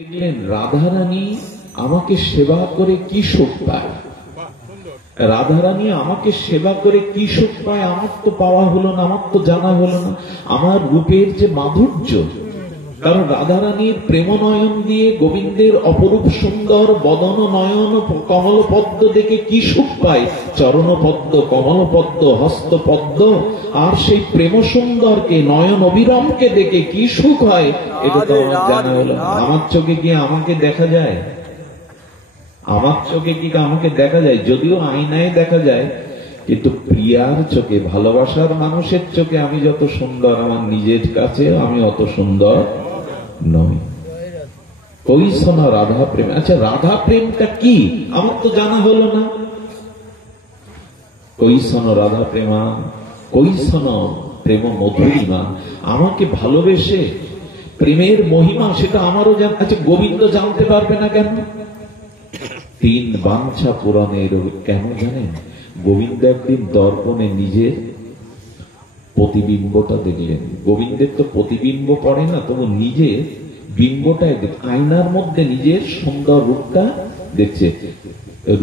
দেখলেন রাধারানী আমাকে সেবা করে কি সুখ পায়, রাধারানী আমাকে সেবা করে কি সুখ পায়, আমার তো পাওয়া হলো না, আমার তো জানা হলো না। আমার রূপের যে মাধুর্য, কারণ রাধারানীর প্রেমনয়ন দিয়ে গোবিন্দের অপরূপ সুন্দর বদন নয়ন কমলপদ্ম দেখে কি সুখ পায়, চরণপদ্ম, কমলপদ্ম, হস্তপদ্ম, আর সেই প্রেম সুন্দরকে নয়ন অবিরামকে দেখে কি সুখ হয়, এটা তো আমার জানা হলো। আমার চোখে কি আমাকে দেখা যায়? আমার চোখে কি আমাকে দেখা যায়? যদিও আয়নায় দেখা যায়, কিন্তু প্রিয়ার চোখে, ভালোবাসার মানুষের চোখে আমি যত সুন্দর, আমার নিজের কাছে আমি অত সুন্দর নই। কৈশন রাধা প্রেম। আচ্ছা, রাধা প্রেমটা কি আমার তো জানা হলো না। কৈশন রাধা প্রেমা, কৈশন প্রেম মধুরিমা, আমাকে ভালোবেসে প্রেমের মহিমা সেটা আমারও জান। আচ্ছা, গোবিন্দ জানতে পারবে না কেন? তিন বাঞ্ছা পুরাণের কেন জানেন? গোবিন্দ একদিন দর্পণে নিজের প্রতিবিম্বটা দেখলেন। গোবিন্দের তো প্রতিবিম্ব পড়ে না, তবু নিজের বিম্বটা আয়নার মধ্যে নিজের সুন্দর রূপটা দেখছে।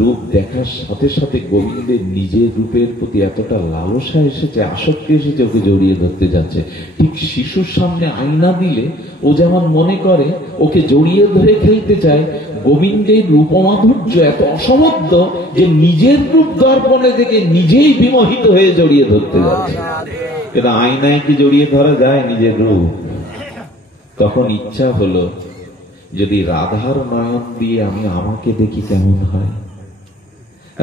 রূপ দেখার সাথে সাথে গোবিন্দের নিজের রূপের প্রতি এতটা লালসা এসেছে, আসক্তি এসেছে, ওকে জড়িয়ে ধরতে যাচ্ছে। ঠিক শিশুর সামনে আয়না দিলে ও যেমন মনে করে ওকে জড়িয়ে ধরে খেলতে চায়, গোবিন্দের রূপমাধুর্য এত অসমর্থ যে নিজের রূপ দর্পণে দেখে নিজেই বিমোহিত হয়ে জড়িয়ে ধরতে যাচ্ছে। কিন্তু আয়নায় কি জড়িয়ে ধরা যায় নিজের রূপ? তখন ইচ্ছা হলো, যদি রাধার নয়ন দিয়ে আমি আমাকে দেখি কেমন হয়,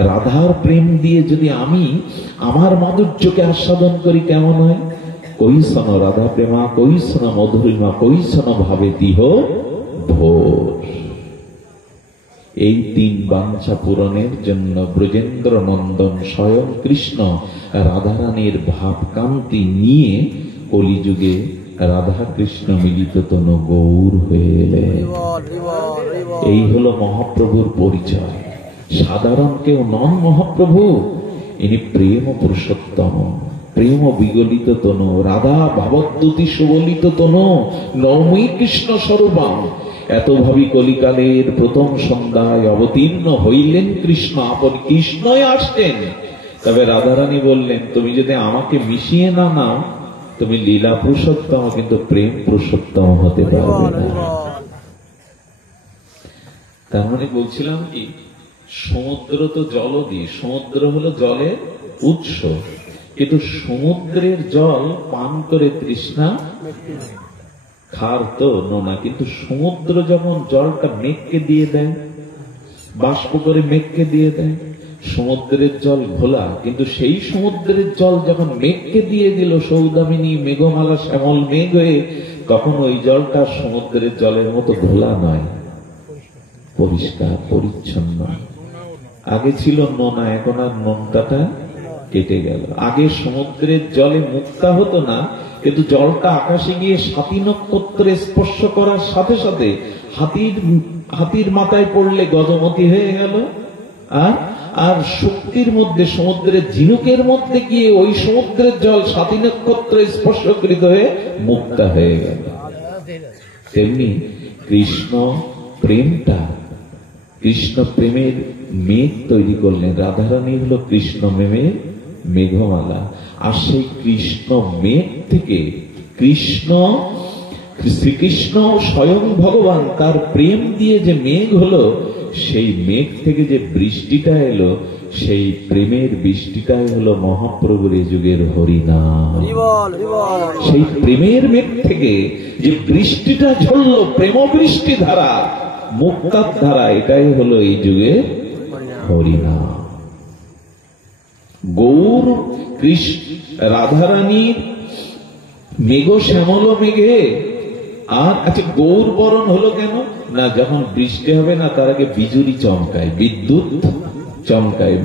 রাধার প্রেম দিয়ে যদি আমি আমার মাধুর্যকে আস্বাদন করি কেমন হয়। কৈশন রাধা প্রেমা, কৈশন মধুরিমা, কৈশন ভাবে দিহ ভোর। এই তিন বাঞ্ছা পূরণের জন্য ব্রজেন্দ্র নন্দন স্বয়ং কৃষ্ণ রাধারানীর ভাবকান্তি নিয়ে কলিযুগে রাধা কৃষ্ণ মিলিত তনু গৌর হয়ে এলেন। এই হলো মহাপ্রভুর পরিচয়। সাধারণ কেউ নন মহাপ্রভু, ইনি প্রেম পুরুষোত্তম, প্রেম বিগলিত তনু, রাধা ভাবদ্যুতি সুবলিত তনু, নৌমি কৃষ্ণ স্বরূপম। এত ভাবি কলিকালের প্রথম সন্ধ্যায় অবতীর্ণ হইলেন কৃষ্ণ, আপন কৃষ্ণই আসতেন। তবে রাধারানী বললেন, তুমি যদি আমাকে মিশিয়ে না নাও, তুমি লীলা পুরুষোত্তম কিন্তু প্রেম পুরুষোত্তম হতে পারবে না। তার মানে বলছিলাম কি, সমুদ্র তো জলদি, সমুদ্র হলো জলের উৎস, কিন্তু সমুদ্রের জল পান করে তৃষ্ণা খার তো নোনা। কিন্তু সমুদ্র যখন জলটা মেঘকে দিয়ে দেয়, বাষ্প করে মেঘকে দিয়ে দেয়, সমুদ্রের জল ঘোলা, কিন্তু সেই সমুদ্রের জল যখন মেঘকে দিয়ে দিল সৌদামিনী মেঘমালা শ্যামল মেঘ হয়ে, তখন ওই জলটা সমুদ্রের জলের মতো ঘোলা নয়, পরিষ্কার পরিচ্ছন্ন। আগে ছিল নোনা, এখন আর নোনতাটা কেটে গেল। আগে সমুদ্রের জলে মুক্তা হতো না, কিন্তু জলটা আকাশে গিয়ে সাতী নক্ষত্রে স্পর্শ করার সাথে সাথে হাতির মাথায় পড়লে গজমতি হয়ে গেল, আর শক্তির মধ্যে সমুদ্রের ঝিনুকের মধ্যে গিয়ে ওই সমুদ্রের জল সাতী নক্ষত্র স্পর্শকৃত হয়ে মুক্তা হয়ে গেল। তেমনি কৃষ্ণ প্রেমটা, কৃষ্ণ প্রেমের মেঘ তৈরি করলেন। রাধারানী হলো কৃষ্ণ প্রেমের মেঘমালা। আর সেই কৃষ্ণ মেঘ থেকে শ্রীকৃষ্ণ স্বয়ং ভগবান তার প্রেম দিয়ে যে মেঘ হলো, সেই মেঘ থেকে যে বৃষ্টিটা এলো, সেই প্রেমের বৃষ্টিটাই হলো মহাপ্রভুর এই যুগের হরিনাম। সেই প্রেমের মেঘ থেকে যে বৃষ্টিটা ঝরলো, প্রেম বৃষ্টি ধারা, মুক্তার ধারা, এটাই হলো এই যুগে হরিনাম। গৌর কৃষ্ণ রাধারানীর মেঘ শ্যামল মেঘে। আর আচ্ছা, গৌর বরণ হলো কেন না, যখন বৃষ্টি হবে না তার আগে বিজুলি চমকায়, বিদ্যুৎ চমকায়।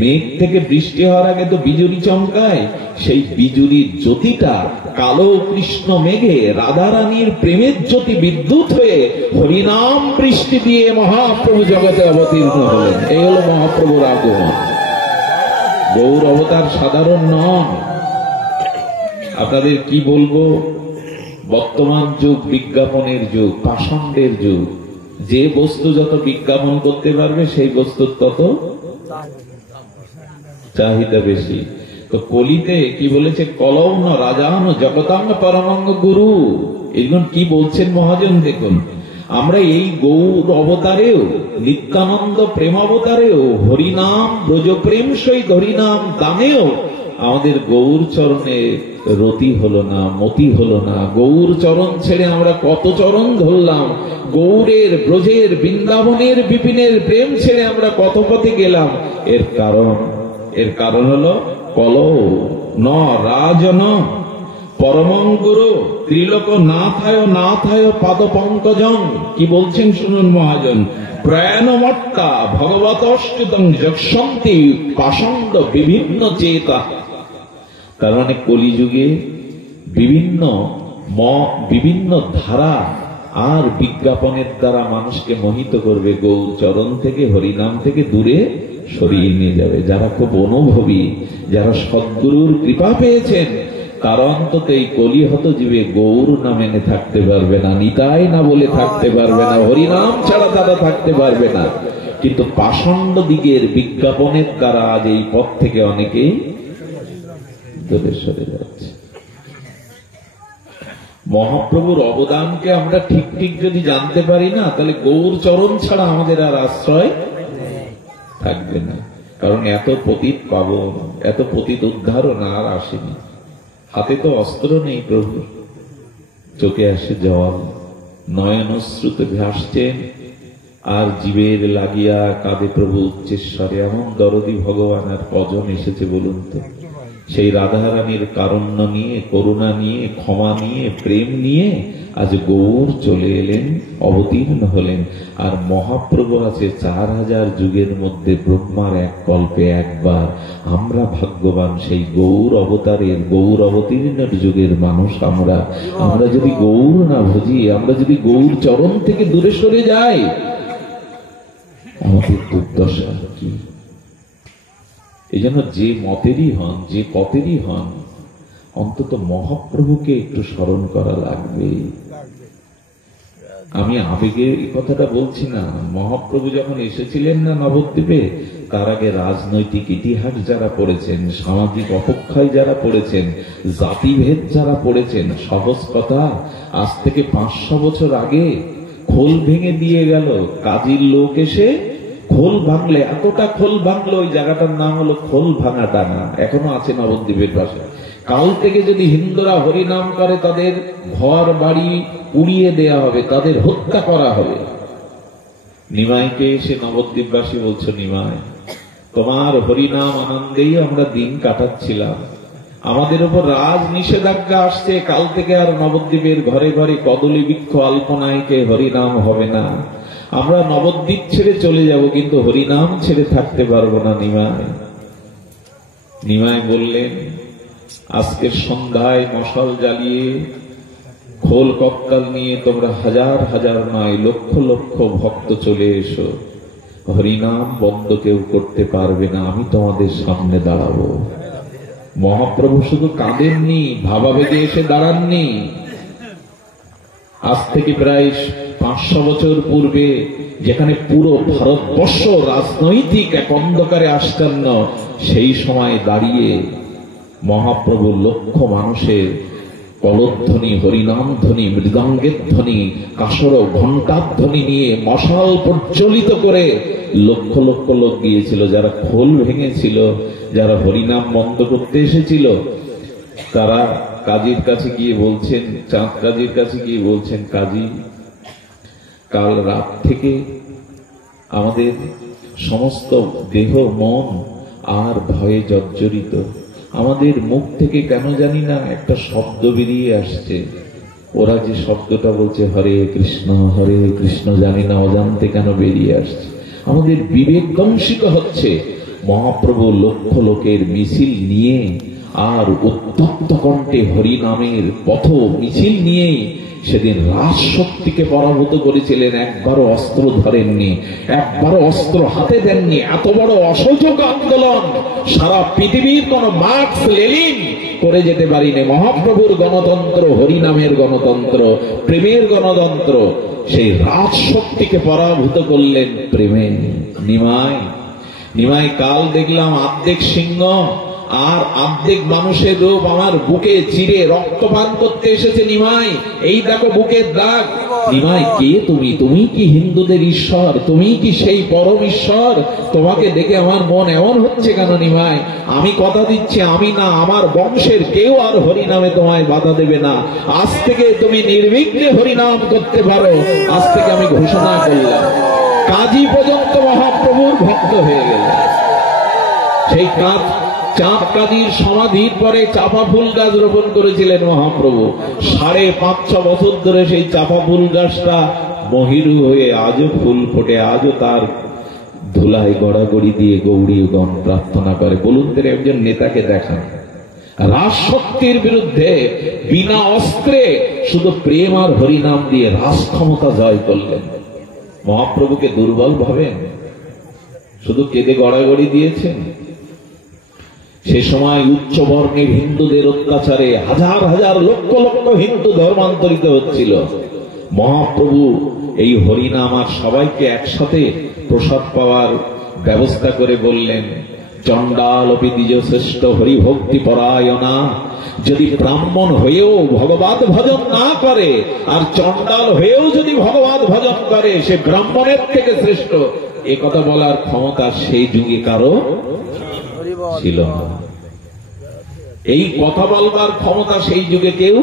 মেঘ থেকে বৃষ্টি হওয়ার আগে তো বিজুলি চমকায়। সেই বিজুলির জ্যোতিটা কালো কৃষ্ণ মেঘে রাধারানীর প্রেমের জ্যোতি বিদ্যুৎ হয়ে হরিনাম বৃষ্টি দিয়ে মহাপ্রভু জগতে অবতীর্ণ হলেন। এই হলো মহাপ্রভুর আগমন। গৌর অবতার সাধারণ নন। আপনাদের কি বলবো, বর্তমান যুগ বিজ্ঞাপনের যুগ, পাষণ্ডের যুগ। যে বস্তু যত বিজ্ঞাপন করতে পারবে সেই বস্তুর তত চাহিদা বেশি। তো কলিতে কি বলেছে, কলৌন রাজান জগতাঙ্গ পরমঙ্গ গুরু। এগুলো কি বলছেন মহাজন দেখুন। আমরা এই গৌর অবতারেও, নিত্যানন্দ প্রেম অবতারেও, হরিনাম ব্রজপ্রেম সহিত হরিনাম দানেও আমাদের গৌর চরণে রতি হলো না, মতি হলো না। গৌর চরণ ছেড়ে আমরা কত চরণ ধরলাম, গৌরের ব্রজের বৃন্দাবনের বিপিনের প্রেম ছেড়ে আমরা কত পথে গেলাম। এর কারণ হলো কলৌ ন রাজন পরমং গুরু ত্রিলোক না থায় পাদ পঙ্কজং। কি বলছেন শুনুন মহাজন। প্রয়াণমট্টা ভগবতশ্চিতং যক্ষন্তি পাষণ্ড বিভিন্ন চেতা। তার মানে কলিযুগে বিভিন্ন ধারা আর বিজ্ঞাপনের দ্বারা মানুষকে মোহিত করবে, গৌর চরণ থেকে হরিনাম থেকে দূরে সরিয়ে নিয়ে যাবে। যারা খুব অনুভবী, যারা সদ্গুরুর কৃপা পেয়েছেন, তারা অন্তত এই কলিহত জীবে গৌর না মেনে থাকতে পারবে না, নিতাই না বলে থাকতে পারবে না, হরিনাম ছাড়া তারা থাকতে পারবে না। কিন্তু পাষণ্ড দিকের বিজ্ঞাপনের দ্বারা আজ এই পথ থেকে অনেকেই দূরে সরে যাচ্ছে। মহাপ্রভুর অবদানকে আমরা ঠিক ঠিক যদি জানতে পারি না, তাহলে গৌর চরণ ছাড়া আমাদের আর আশ্রয় থাকবে না। কারণ এত পতিত পাবন, এত পতিত উদ্ধারণ আর আসেনি। হাতে তো অস্ত্র নেই প্রভুর, চোখে আসে জল, নয়নশ্রুতে ভাসছেন, আর জীবের লাগিয়া কাঁদে প্রভু উচ্চেশ্বরে। এমন দরদি ভগবান আর কজন এসেছে বলুন তো? সেই রাধারানীর কারণ্য নিয়ে, করুণা নিয়ে, ক্ষমা নিয়ে, প্রেম নিয়ে আজ গৌর চলে এলেন, অবতীর্ণ হলেন। আর মহাপ্রভু আছে 4000 যুগের মধ্যে, ব্রহ্মার এক কল্পে একবার। আমরা ভাগ্যবান সেই গৌর অবতারের, গৌর অবতীর্ণের যুগের মানুষ। আমরা যদি গৌর না বুঝি, আমরা যদি গৌর চরণ থেকে দূরে সরে যাই, আমাদের দুর্দশা কি? এই জন্য যে মতেরই হন, যে পথেরই হন, অন্তত মহাপ্রভুকে একটু স্মরণ করা লাগবে। আমি আবেগে এই কথাটা বলছি না। মহাপ্রভু যখন এসেছিলেন না নবদ্বীপে, তার আগে রাজনৈতিক ইতিহাস যারা পড়েছেন, সামাজিক অপক্ষয় যারা পড়েছেন, জাতিভেদ যারা পড়েছেন, সহজ কথা, আজ থেকে 500 বছর আগে খোল ভেঙে দিয়ে গেল কাজীর লোক এসে। খোল ভাঙলে, এতটা খোল ভাঙলো, ওই জায়গাটার নাম হলো খোল ভাঙা ডাঙা, এখনো আছে নবদ্বীপের পাশে। কাল থেকে যদি হিন্দুরা হরিনাম করে, তাদের ঘর বাড়ি উড়িয়ে দেয়া হবে, তাদের হত্যা করা হবে। নিমাইকে এসে নবদ্বীপবাসী বলছো, নিমাই তোমার হরিনাম আনন্দেই আমরা দিন কাটাচ্ছিলাম, আমাদের উপর রাজ নিষেধাজ্ঞা আসছে, কাল থেকে আর নবদ্বীপের ঘরে ঘরে কদলী বৃক্ষ আল্পনায়কে হরিনাম হবে না। আমরা নবদ্বীপ ছেড়ে চলে যাব, কিন্তু হরিনাম ছেড়ে থাকতে পারবো না। নিমাই বললেন, আজকের সন্ধ্যায় মশাল জ্বালিয়ে খোল কক্কাল নিয়ে তোমরা হাজার হাজার নয়, লক্ষ লক্ষ ভক্ত চলে এসো। হরিনাম বন্ধ কেউ করতে পারবে না, আমি তোমাদের সামনে দাঁড়াবো। মহাপ্রভু শুধু কাঁদেননি, ভাবাবেগে এসে দাঁড়াননি। আজ থেকে প্রায় 500 বছর পূর্বে, যেখানে পুরো ভারতবর্ষ রাজনৈতিক এক অন্ধকারে আচ্ছন্ন, সেই সময় দাঁড়িয়ে মহাপ্রভু লক্ষ মানুষের কলধ্বনি, হরিনাম ধ্বনি, মৃদঙ্গের ধ্বনি, কাসর ঘণ্টার ধ্বনি নিয়ে মশাল প্রজ্বলিত করে লক্ষ লক্ষ লোক গিয়েছিল। যারা খোল ভেঙেছিল, যারা হরিনাম বন্ধ করতে এসেছিল, তারা কাজীর কাছে গিয়ে বলছেন, চাঁদ কাজীর কাছে গিয়ে বলছেন, কাজী কাল রাত থেকে আমাদের সমস্ত দেহ মন আর ভয়ে জর্জরিত। আমাদের মুখ থেকে কেন জানি না একটা শব্দ বেরিয়ে আসছে। ওরা যে শব্দটা বলছে হরে কৃষ্ণ, জানি না অজান্তে কেন বেরিয়ে আসছে। আমাদের বিবেক দংশিত হচ্ছে। মহাপ্রভু লক্ষ লোকের মিছিল নিয়ে আর উত্তপ্ত কণ্ঠে হরিনামের পথ মিছিল নিয়েই সেদিন রাজ শক্তিকে পরাভূত করেছিলেন। একবারও অস্ত্র ধরেননি, একবারও অস্ত্র হাতে দেননি। এত বড় অসহযোগ আন্দোলন সারা পৃথিবীর কোন মার্কস লেনিন করে যেতে পারিনি। মহাপ্রভুর গণতন্ত্র, হরিনামের গণতন্ত্র, প্রেমের গণতন্ত্র, সেই রাজ শক্তিকে পরাভূত করলেন প্রেমে। নিমাই নিমাই কাল দেখলাম অর্ধেক সিংহ আর অর্ধেক মানুষের রূপ আমার বুকে চিরে রক্তপান করতে এসেছে। নিমাই, এই দেখো বুকের দাগ। নিমাই, কে তুমি? তুমি কি হিন্দুদের ঈশ্বর? তুমি কি সেই পরম ঈশ্বর? তোমাকে দেখে আমার মন এমন হচ্ছে কেন? নিমাই, আমি কথা দিচ্ছি, আমি না, আমার বংশের কেউ আর হরিনামে তোমায় বাধা দেবে না। আজ থেকে তুমি নির্বিঘ্নে হরিনাম করতে পারো। আজ থেকে আমি ঘোষণা করলাম। কাজী পর্যন্ত মহাপ্রভুর ভক্ত হয়ে গেল। সেই চাঁদ কাজীর সমাধির পরে চাপা ফুল গাছ রোপণ করেছিলেন মহাপ্রভু। 5.5-6 বছর ধরে সেই চাপা ফুল গাছটা মহিরু হয়ে আজও ফুল ফোটে, আজও তার ধুলায় গড়াগড়ি দিয়ে গৌরীগণ প্রার্থনা করে। বলুন তো একজন নেতাকে দেখান রাজ শক্তির বিরুদ্ধে বিনা অস্ত্রে শুধু প্রেম আর হরিনাম দিয়ে রাজ ক্ষমতা জয় করলেন। মহাপ্রভুকে দুর্বল ভাবেন? শুধু কেঁদে গড়াগড়ি দিয়েছেন? সে সময় উচ্চ বর্ণের হিন্দুদের অত্যাচারে হাজার হাজার লক্ষ লক্ষ হিন্দু ধর্মান্তরিত হচ্ছিল। মহাপ্রভু এই হরিনাম আর সবাইকে একসাথে প্রসাদ পাওয়ার ব্যবস্থা করে বললেন, চণ্ডাল অপি দ্বিজ শ্রেষ্ঠ হরিভক্তি পরায়ণা। যদি ব্রাহ্মণ হয়েও ভগবত ভজন না করে আর চণ্ডাল হয়েও যদি ভগবত ভজন করে, সে ব্রাহ্মণের থেকে শ্রেষ্ঠ। এ কথা বলার ক্ষমতা সেই যুগে কারো ছিল না। এই কথা বলবার ক্ষমতা সেই যুগে কেউ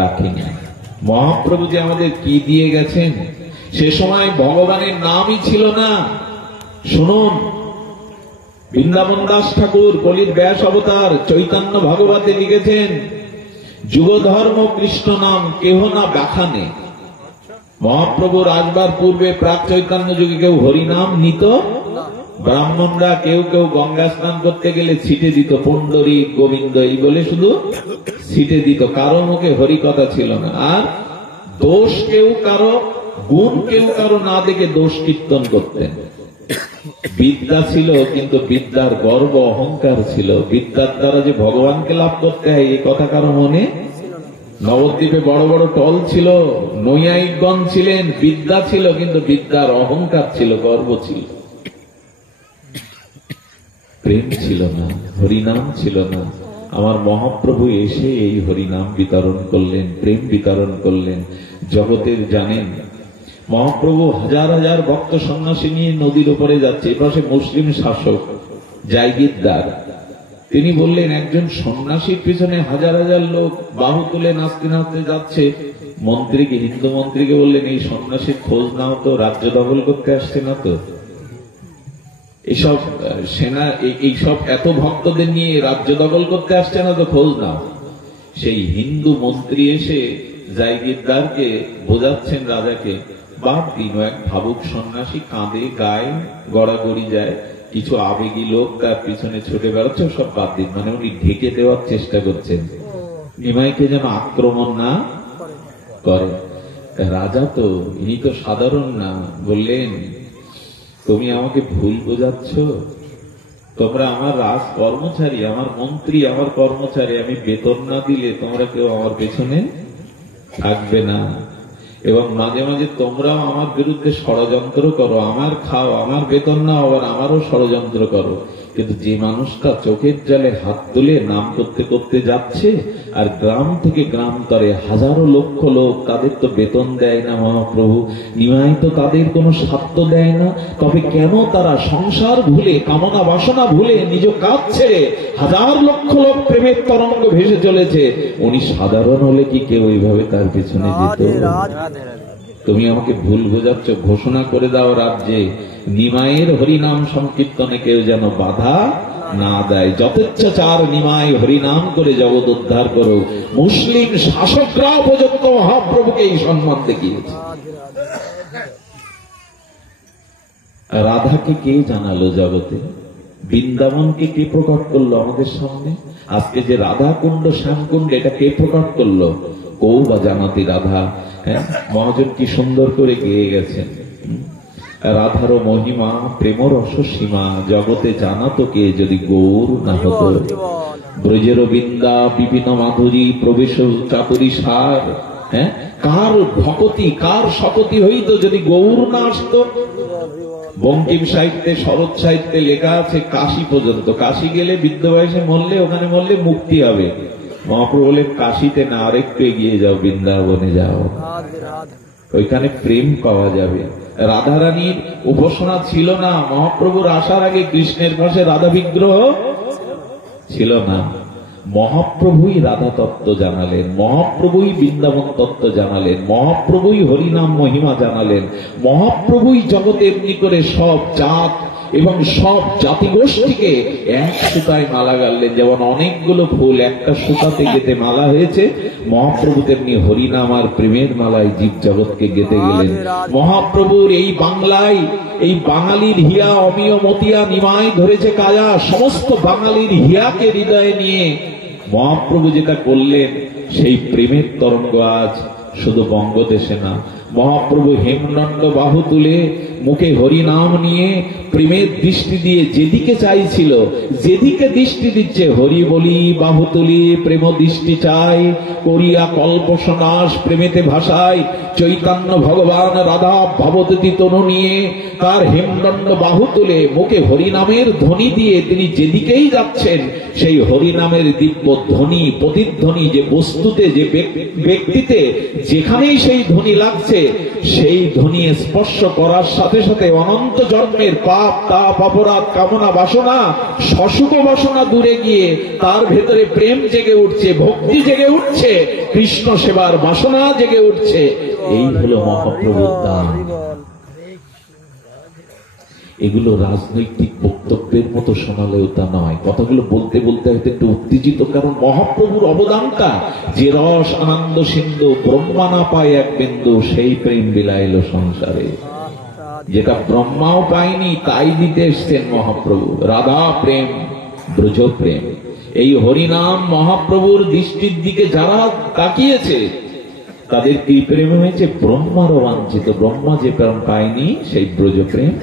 রাখেনি। মহাপ্রভু যে আমাদের কি দিয়ে গেছেন, সে সময় ভগবানের নামই ছিল না। শুনুন, বৃন্দাবন দাস ঠাকুর কলির ব্যাস অবতার চৈতন্য ভাগবতে লিখেছেন, যুগ ধর্ম কৃষ্ণ নাম কেহ না বাখানে। মহাপ্রভুর আসবার পূর্বে প্রাক চৈতন্য যুগে কেউ হরিনাম নিত। ব্রাহ্মণরা কেউ কেউ গঙ্গা স্নান করতে গেলে ছিটে দিত পুণ্ডরী গোবিন্দ এই বলে, শুধু ছিটে দিত। কারো মুখে হরি কথা ছিল না। আর দোষ কেউ কারো, গুণ কেউ কারো না দেখে দোষ কীর্তন করতেন। বিদ্যা ছিল, কিন্তু বিদ্যার গর্ব অহংকার ছিল। বিদ্যার দ্বারা যে ভগবানকে লাভ করতে হয় এই কথা কারো মনে। নবদ্বীপে বড় বড় টল ছিল, নৈয়ায়িকগণ ছিলেন, বিদ্যা ছিল, কিন্তু বিদ্যার অহংকার ছিল, গর্ব ছিল। প্রেম ছিল না, হরিনাম ছিল না। আমার মহাপ্রভু এসে এই হরিনাম বিতরণ করলেন, প্রেম বিতরণ করলেন। জগতের জানেন, মহাপ্রভু হাজার হাজার ভক্ত সন্ন্যাসী নিয়ে নদীর উপরে যাচ্ছে। এপাশে মুসলিম শাসক জায়গিরদার, তিনি বললেন, একজন সন্ন্যাসীর পিছনে হাজার হাজার লোক বাহু তুলে নাচতে নাচতে যাচ্ছে। মন্ত্রীকে, হিন্দু মন্ত্রীকে বললেন, এই সন্ন্যাসীর খোঁজ নাও তো, রাজ্য দখল করতে আসছে না তো? এইসব সেনা, এইসব এত ভক্তদের নিয়ে রাজ্য দখল করতে আসছে না তো, খোঁজ নাও। সেই হিন্দু মন্ত্রী এসে জায়গিরদারকে বোঝাচ্ছেন রাজাকে, বাদ দিন, এক ভাবুক সন্ন্যাসী কাঁদে, গায়ে গড়াগড়ি যায়, কিছু আবেগী লোক তার পিছনে ছুটে বেড়াচ্ছে, সব বাদ দিন। মানে উনি ঢেকে দেওয়ার চেষ্টা করছেন নিমাইকে যেন আক্রমণ না করে। রাজা তো, ইনি তো সাধারণ না, বললেন, তুমি আমাকে ভুল বোঝাচ্ছ। তোমরা আমার রাজ কর্মচারী, আমার মন্ত্রী, আমার কর্মচারী। আমি বেতন না দিলে তোমরা কেউ আমার পেছনে থাকবে না। এবং মাঝে মাঝে তোমরাও আমার বিরুদ্ধে ষড়যন্ত্র করো, আমার খাও, আমার বেতন নাও, আবার আমারও ষড়যন্ত্র করো। কিন্তু যে মানুষটা চোখের জলে হাত তুলে নাম করতে করতে যাচ্ছে, আর গ্রাম থেকে গ্রাম তরে হাজারো লক্ষ লোক, তাদের তো বেতন দেয় না মহাপ্রভু, নিমাই তো তাদের কোনো স্বার্থ দেয় না, তবে কেন তারা সংসার ভুলে, কামনা বাসনা ভুলে, নিজ কাজ ছেড়ে হাজার লক্ষ লোক প্রেমের তরঙ্গ ভেসে চলেছে। উনি সাধারণ হলে কি কেউ এইভাবে তার পিছনে যেত? তুমি আমাকে ভুল বোঝাচ্ছ। ঘোষণা করে দাও রাজ্যে, নিমাইয়ের হরিনাম সংকীর্তনে কেউ যেন বাধা না দেয়। যথেচ্ছাচার নিমাই হরিনাম করে জগৎ উদ্ধার করো। মুসলিম শাসকরা পর্যন্ত মহাপ্রভুকে এই সম্মান দেখিয়েছে। রাধাকে কে জানালো জগতে? বৃন্দাবনকে কে প্রকট করলো আমাদের সামনে? আজকে যে রাধা কুণ্ড শ্যামকুণ্ড, এটা কে প্রকট করলো? কৌ বা জানাতি রাধা। হ্যাঁ, মহাজন কি সুন্দর করে গেয়ে গেছেন। রাধারও মহিমা প্রেম রস সীমা, জগতে জানাতো কে যদি গৌর না হতো। ব্রজের বৃন্দা বিভিন্ন মাধুরী প্রবেশ চাতুরী সার। হ্যাঁ, কার ভকতি কার শকতি হইত যদি গৌর না আসতো। বঙ্কিম সাহিত্যে শরৎ সাহিত্যে লেখা আছে কাশী পর্যন্ত, কাশী গেলে বৃদ্ধ বয়সে মরলে, ওখানে মরলে মুক্তি হবে। মহাপ্রভু বলেন কাশীতে না, আরেকটু এগিয়ে যাও, বৃন্দাবনে যাও, ওইখানে প্রেম পাওয়া যাবে। রাধারানীর উপাসনা ছিল না। মহাপ্রভুর আসার আগে কৃষ্ণের পাশে রাধা বিগ্রহ ছিল না। মহাপ্রভুই রাধা তত্ত্ব জানালেন, মহাপ্রভুই বৃন্দাবন তত্ত্ব জানালেন, মহাপ্রভুই হরিনাম মহিমা জানালেন, মহাপ্রভুই জগতে এমনি করে সব জাত এবং সব জাতিগোষ্ঠীকে এক সুতায় মালা গাড়লেন। যেমন অনেকগুলো ফুল একটা সুতাতে গেঁথে মালা হয়েছে, মহাপ্রভু তেমনি হরিনাম আর প্রেমের মালায় জীব জগৎকে গেঁথে গেলেন। মহাপ্রভুর এই বাংলায় এই বাঙালির হিয়া অমিয় মতিয়া নিমাই ধরেছে কায়া, সমস্ত বাঙালির হিয়াকে হৃদয়ে নিয়ে মহাপ্রভু যেটা করলেন, সেই প্রেমের তরঙ্গ আজ শুধু বঙ্গদেশে না, মহাপ্রভু হেমদণ্ড বাহু তুলে মুখে হরিনাম নিয়ে প্রেমের দৃষ্টি দিয়ে যেদিকে চাইছিল, যেদিকে দৃষ্টি দিচ্ছে, হরি বলি বাহু তুলি প্রেম দৃষ্টি চাই, করিয়া কল্প সনাশ প্রেমেতে ভাষায়, চৈতন্য ভগবান রাধা ভবতী তনু নিয়ে তার হেমদণ্ড বাহু তুলে মুখে হরিনামের ধ্বনি দিয়ে তিনি যেদিকেই যাচ্ছেন, সেই হরিনামের দিব্য ধ্বনি প্রতিধ্বনি যে বস্তুতে, যে ব্যক্তিতে যেখানেই সেই ধ্বনি লাগছে, সেই ধ্বনি স্পর্শ করার সাথে সাথে অনন্ত জন্মের পাপ তাপ অপরাধ কামনা বাসনা সসুখ বাসনা দূরে গিয়ে তার ভেতরে প্রেম জেগে উঠছে, ভক্তি জেগে উঠছে, কৃষ্ণ সেবার বাসনা জেগে উঠছে। এই হলো মহাপ্রভুর দান। এগুলো রাজনৈতিক বক্তব্যের মতো শোনালেও তা নয়, কথাগুলো বলতে বলতে হয়তো একটু উত্তেজিত, কারণ মহাপ্রভুর অবদানটা, যে রস আনন্দ সিন্ধু ব্রহ্মা না পায় এক বিন্দু, সেই প্রেম বিলাইল সংসারে, যেটা ব্রহ্মাও পায়নি তাই দিতে এসছেন মহাপ্রভু। রাধা প্রেম, ব্রজ প্রেম, এই হরিনাম মহাপ্রভুর দৃষ্টির দিকে যারা তাকিয়েছে তাদের কি প্রেম হয়েছে? ব্রহ্মারও বাঞ্ছিত, ব্রহ্মা যে প্রেম পায়নি সেই ব্রজ প্রেম।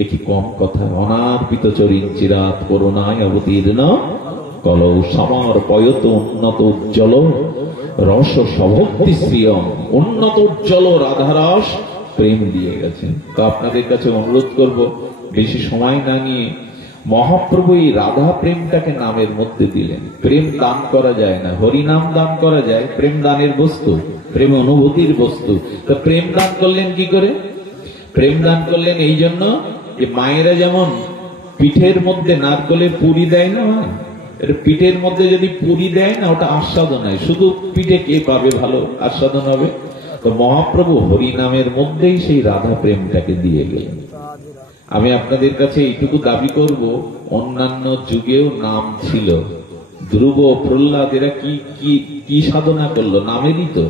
এ কি কম কথা? অনার্পিত চরিন চিরাত করুণায় অবতীর্ণ কলৌ সমর পয়ত উন্নত উজ্জ্বল রস সভক্তি শ্রিয়ম, উন্নত উজ্জ্বল রাধারস প্রেম দিয়ে গেছেন। তো আপনাদের কাছে অনুরোধ করব, বেশি সময় না নিয়ে, মহাপ্রভু এই রাধা প্রেমটাকে নামের মধ্যে দিলেন। প্রেম দান করা যায় না, হরিনাম দান করা যায়, প্রেম দানের বস্তু, প্রেম অনুভূতির বস্তু। তো প্রেম দান করলেন কি করে? প্রেম দান করলেন এই জন্য যে মায়েরা যেমন পিঠের মধ্যে নারকলের পুরি দেয় না, পিঠের মধ্যে যদি পুরি দেয় না, ওটা আস্বাদন হয়, শুধু পিঠে কে পাবে ভালো আস্বাদন হবে। তো মহাপ্রভু হরিনামের মধ্যেই সেই রাধা প্রেমটাকে দিয়ে গেলেন। আমি আপনাদের কাছে এইটুকু দাবি করব, অন্যান্য যুগেও নাম ছিল। ধ্রুব প্রহ্লাদ এরা কি সাধনা করলো? নামেরই তো।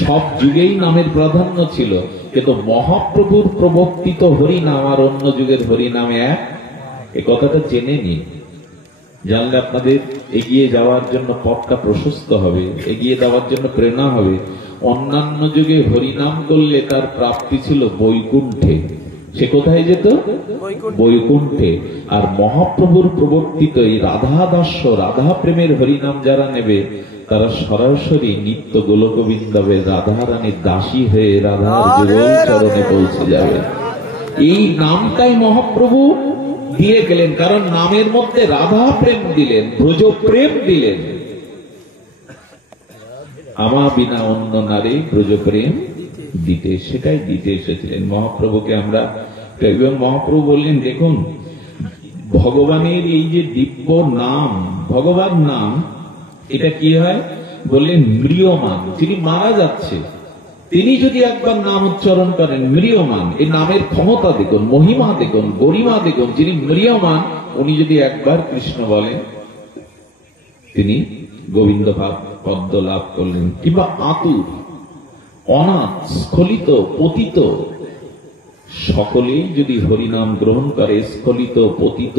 সব যুগেই নামের প্রাধান্য ছিল, কিন্তু মহাপ্রভুর প্রবর্তিত হরিনাম আর অন্য যুগের হরিনাম এক, এ কথাটা জেনে নিন। জানলে আপনাদের এগিয়ে যাওয়ার জন্য পথটা প্রশস্ত হবে, এগিয়ে যাওয়ার জন্য প্রেরণা হবে। অন্যান্য যুগে হরিনাম করলে তার প্রাপ্তি ছিল বৈকুণ্ঠে, সে কোথায় যেত? বৈকুণ্ঠে। আর মহাপ্রভুর প্রবর্তিত এই রাধা দাস্য, রাধা প্রেমের হরিনাম যারা নেবে, তারা সরাসরি নিত্য গোলকবিন্দবে রাধা রানীর দাসী হয়ে রাধার যুগল চরণে পৌঁছে যাবে। এই নামটাই মহাপ্রভু দিয়ে গেলেন, কারণ নামের মধ্যে রাধা প্রেম দিলেন, ব্রজ প্রেম দিলেন। আমা বিনা অন্য নারী ব্রজ প্রেম দিতে, সেটাই দিতে এসেছিলেন মহাপ্রভুকে আমরা। এবং মহাপ্রভু বললেন, দেখুন ভগবানের এই যে দিব্য নাম, ভগবান নাম, এটা কি হয়? বললেন ম্রিয়মান, যিনি মারা যাচ্ছে তিনি যদি একবার নাম উচ্চারণ করেন, ম্রিয়মান। এই নামের ক্ষমতা দেখুন, মহিমা দেখুন, গরিমা দেখুন। যিনি ম্রিয়মান, উনি যদি একবার কৃষ্ণ বলেন, তিনি গোবিন্দ পদ্ম লাভ করলেন। কিংবা আতুর, অনাথ, স্খলিত, পতিত, সকলেই যদি হরিনাম গ্রহণ করে, স্খলিত পতিত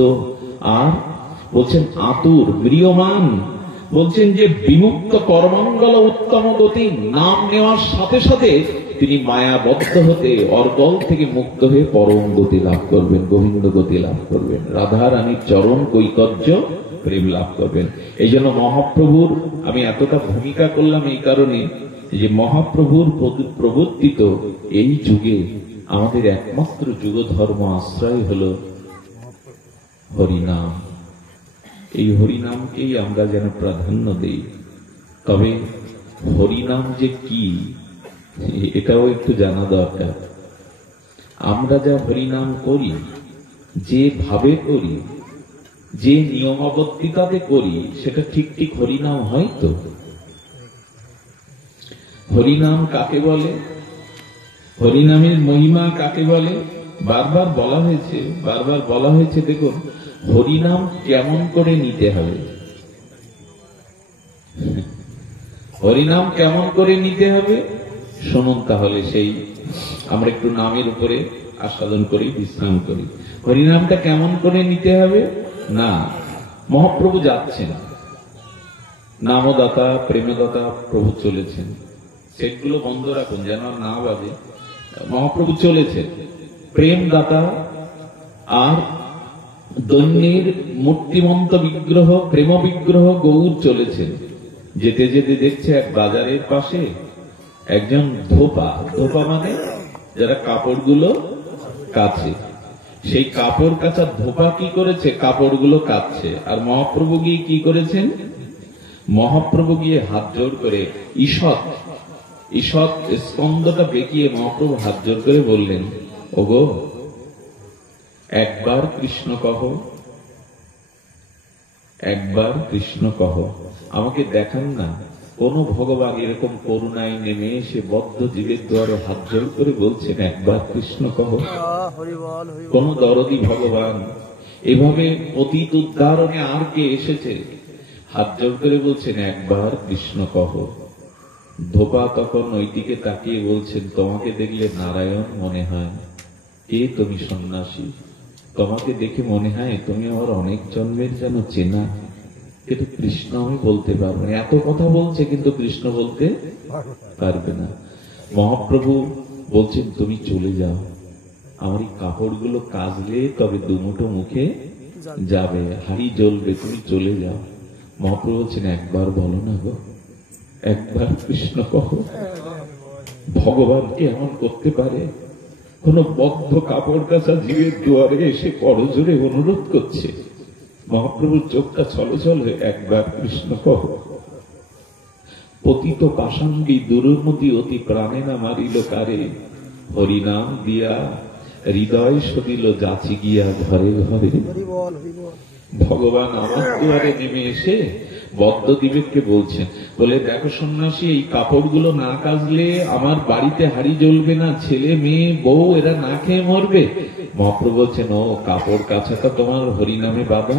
আর বলছেন আতুর ম্রিয়মান, বলছেন যে বিমুক্ত কর্মঙ্গল উত্তম গতি, নাম নেওয়ার সাথে সাথে তিনি মায়াবদ্ধ হতে অর্গল থেকে মুক্ত হয়ে পরম গতি লাভ করবেন, গোবিন্দ গতি লাভ করবেন, রাধা রানীর চরণ কৈকর্য প্রেম লাভ করবেন। এই জন্য মহাপ্রভুর আমি এতটা ভূমিকা করলাম এই কারণে যে মহাপ্রভুর প্রবর্তিত এই যুগে আমাদের একমাত্র যুগ ধর্ম আশ্রয় হল হরিনাম। এই হরিনামকেই আমরা যেন প্রাধান্য দেই। তবে হরিনাম যে কি এটাও একটু জানা দরকার। আমরা যা হরিনাম করি, যে ভাবে করি, যে নিয়মাবর্তিতাতে করি, সেটা ঠিক ঠিক হরিনাম হয় তো? হরিনাম কাকে বলে? হরিনামের মহিমা কাকে বলে? বারবার বলা হয়েছে দেখুন, হরিনাম কেমন করে নিতে হবে। হরিনাম কেমন করে নিতে হবে শুনুন। তাহলে সেই আমরা একটু নামের উপরে আস্বাদন করি, বিশ্রাম করি। হরিনামটা কেমন করে নিতে হবে না, মহাপ্রভু যাচ্ছেন, নামদাতা প্রেমদাতা প্রভু চলেছেন, সেগুলো বন্ধ রাখুন যেন না বাজে। মহাপ্রভু চলেছেন, প্রেমদাতা আর দৈন্যের মূর্তিমন্ত বিগ্রহ, প্রেম বিগ্রহ গৌর চলেছেন। যেতে যেতে দেখছে এক বাজারের পাশে একজন ধোপা মানে যারা কাপড়গুলো কাছে, সেই কাপড় কাচার ধোপা কি করেছে, কাপড়গুলো কাচ্ছে। আর মহাপ্রভু গিয়ে কি করেছেন? মহাপ্রভু গিয়ে হাত জোড় করে ঈষৎ স্কন্ধটা বেঁকিয়ে মহাপ্রভু হাত জোড় করে বললেন, ওগো একবার কৃষ্ণ কহ, একবার কৃষ্ণ কহ। আমাকে দেখান না কোন ভগবান এরকম করুণায় নেমে এসে বদ্ধ জীবের দ্বারে হাত জোড় করে বলছেন একবার কৃষ্ণ কহ। কোন দরদি ভগবান এভাবে পতিত উদ্ধারণে আর কে এসেছে? হাত জোড় করে বলছেন একবার কৃষ্ণ কহ। ধোপা তখন ওই দিকে তাকিয়ে বলছেন, তোমাকে দেখলে নারায়ণ মনে হয়। কে তুমি সন্ন্যাসী? তোমাকে দেখে মনে হয় তুমি আমার অনেক জন্মের যেন চেনা, কিন্তু কৃষ্ণ আমি বলতে পারবো না। এত কথা বলছে কিন্তু কৃষ্ণ বলতে পারবে না। মহাপ্রভু বলছেন, তুমি চলে যাও, আমার এই কাপড়গুলো কাচলে তবে দুমুঠো মুখে যাবে, হাড়ি জ্বলবে, তুমি চলে যাও। মহাপ্রভু বলছেন, একবার বলো না গো, একবার কৃষ্ণ কহ। ভগবান কি এমন করতে পারে? কোন বদ্ধ কাপড় কাচা জীবের দুয়ারে এসে করজোরে অনুরোধ করছে। মহাপ্রভুর চোখটা ছলছল হয়ে একবার কৃষ্ণ কহ। পতিত পাষাঙ্গী দুরুমতি অতি প্রাণে না মারিল কারে, হরিনাম দিয়া হৃদয় সদিল যাচি গিয়া ঘরে ঘরে। ভগবান আমার দুয়ারে নেমে এসে বদ্ধ দিবেককে বলছেন, বলে দেখো সন্ন্যাসী, এই কাপড়গুলো না কাচলে আমার বাড়িতে হাড়ি জ্বলবে না, ছেলে মেয়ে বউ এরা না খেয়ে মরবে। মহাপ্রভু বলছেন, ও কাপড় কাচাটা তোমার হরিনামে বাবা,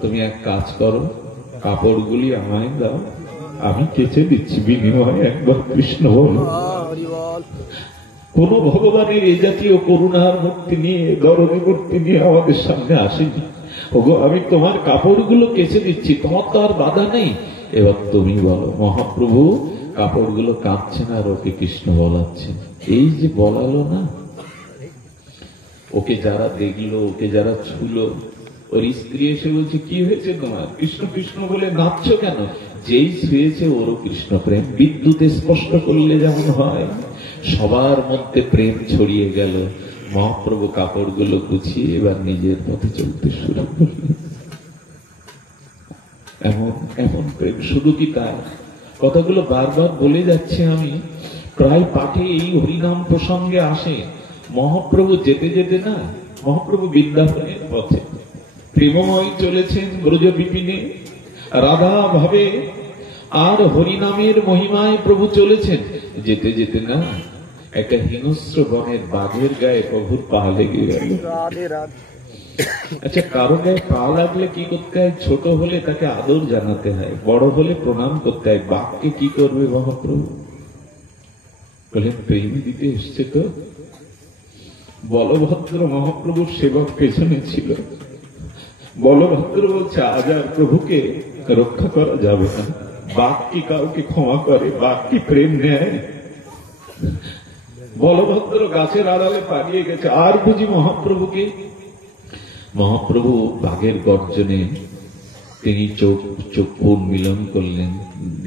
তুমি এক কাজ করো, কাপড়গুলি আমায় দাও, আমি কেচে দিচ্ছি, বিনিময়ে একবার কৃষ্ণ বলো। কোন ভগবানের এই জাতীয় করুণার মূর্তি নিয়ে, দরদী মূর্তি নিয়ে আমাদের সামনে আসেনি। ওগো আমি তোমার কাপড়গুলো কেচে দিচ্ছি, তোমার তো আর বাধা নেই, এবার তুমি বলো। মহাপ্রভু কাপড়গুলো কাঁদছেন আর ওকে কৃষ্ণ বলাচ্ছেন। এই যে বলালো না, ওকে যারা দেখলো, ওকে যারা ছুলো, ওর স্ত্রী এসে বলছে, কি হয়েছে তোমার? কৃষ্ণ কৃষ্ণ বলে নাচছো কেন? যেই ছুঁয়েছে ওরও কৃষ্ণ প্রেম। বিদ্যুতে স্পষ্ট করলে যেমন হয়, সবার মধ্যে প্রেম ছড়িয়ে গেল। মহাপ্রভু কাপড়গুলো গুছিয়ে এবার নিজের পথে চলতে শুরু করলেন। এমন এমন প্রেম। শুধু কি তাই? কথাগুলো বারবার বলে যাচ্ছে আমি, প্রায় পাঠে এই হরিনাম প্রসঙ্গে আসে। মহাপ্রভু যেতে যেতে না, মহাপ্রভু বৃন্দাবনের পথে প্রেমময় চলেছেন ব্রজ বিপিনে, রাধা ভাবে আর হরিনামের মহিমায় প্রভু চলেছেন। যেতে যেতে না একটা হিংস্র বনের বাঘের গায়ে প্রভুর পা লেগে গেল। আচ্ছা, কারো গায়ে পা লাগলে কি করতে হয়? ছোট হলে তাকে আদর জানাতে হয়, বড় হলে প্রণাম করতে হয়। বাঘকে কি করবে মহাপ্রভু? বলেন প্রেম দিতে এসছে তো। বলভদ্র মহাপ্রভুর সেবক পেছনে ছিল। বলভদ্র বলছে আজ আর প্রভুকে রক্ষা করা যাবে না, বাঘ কি কাউকে ক্ষমা করে, বাঘ কি প্রেম নেয়? বলভদ্র গাছের আড়ালে পালিয়ে গেছে, আর বুঝি মহাপ্রভুকে? মহাপ্রভু বাঘের গর্জনে তিনি চোখ মিলন করলেন,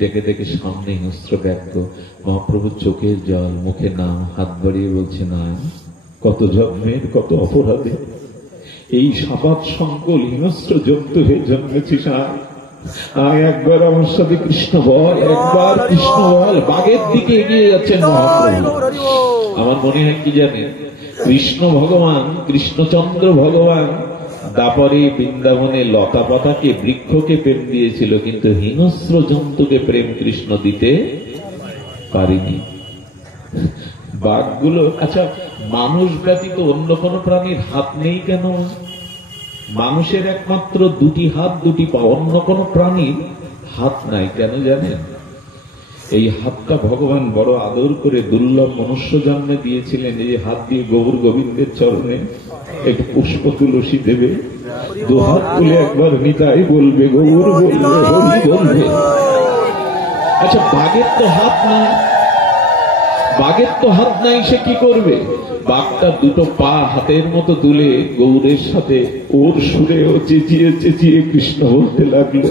দেখে দেখে সামনে হিংস্র ব্যক্ত। মহাপ্রভুর চোখের জল, মুখে না, হাত বাড়িয়ে বলছে না, কত জন্মের কত অপরাধে এই সাপাত সংকল হিংস্র জন্তু হয়ে জন্মেছিস। আয় একবার আমার সাথে কৃষ্ণ বল, একবার কৃষ্ণ বল। বাঘের দিকে এগিয়ে যাচ্ছেন মহাপ্রভু। আমার মনে হয় কি জানেন, কৃষ্ণ ভগবান, কৃষ্ণচন্দ্র ভগবান দাপরে বৃন্দাবনে লতা পাতাকে, বৃক্ষকে প্রেম দিয়েছিল, কিন্তু হিংস্র জন্তুকে প্রেম কৃষ্ণ দিতে পারিনি। বাঘগুলো, আচ্ছা মানুষ ব্যতীত অন্য কোন প্রাণীর হাত নেই কেন? মানুষের একমাত্র দুটি হাত, দুটি পা, অন্য কোন প্রাণীর হাত নাই কেন জানেন? এই হাতটা ভগবান বড় আদর করে দুর্লভ মনুষ্য জন্মে দিয়েছিলেন। এই হাত দিয়ে গৌর গোবিন্দের চরণে একটু পুষ্প তুলসী দেবে, দু হাত তুলে একবার নিতাই বলবে, গৌর বলবে, হরি বলবে। আচ্ছা বাঘের তো হাত নাই, বাঘের তো হাত নাই, সে কি করবে? বাঘটা দুটো পা হাতের মতো তুলে গৌরের সাথে ওর সুরে ও চেঁচিয়ে চেঁচিয়ে কৃষ্ণ বলতে লাগলো।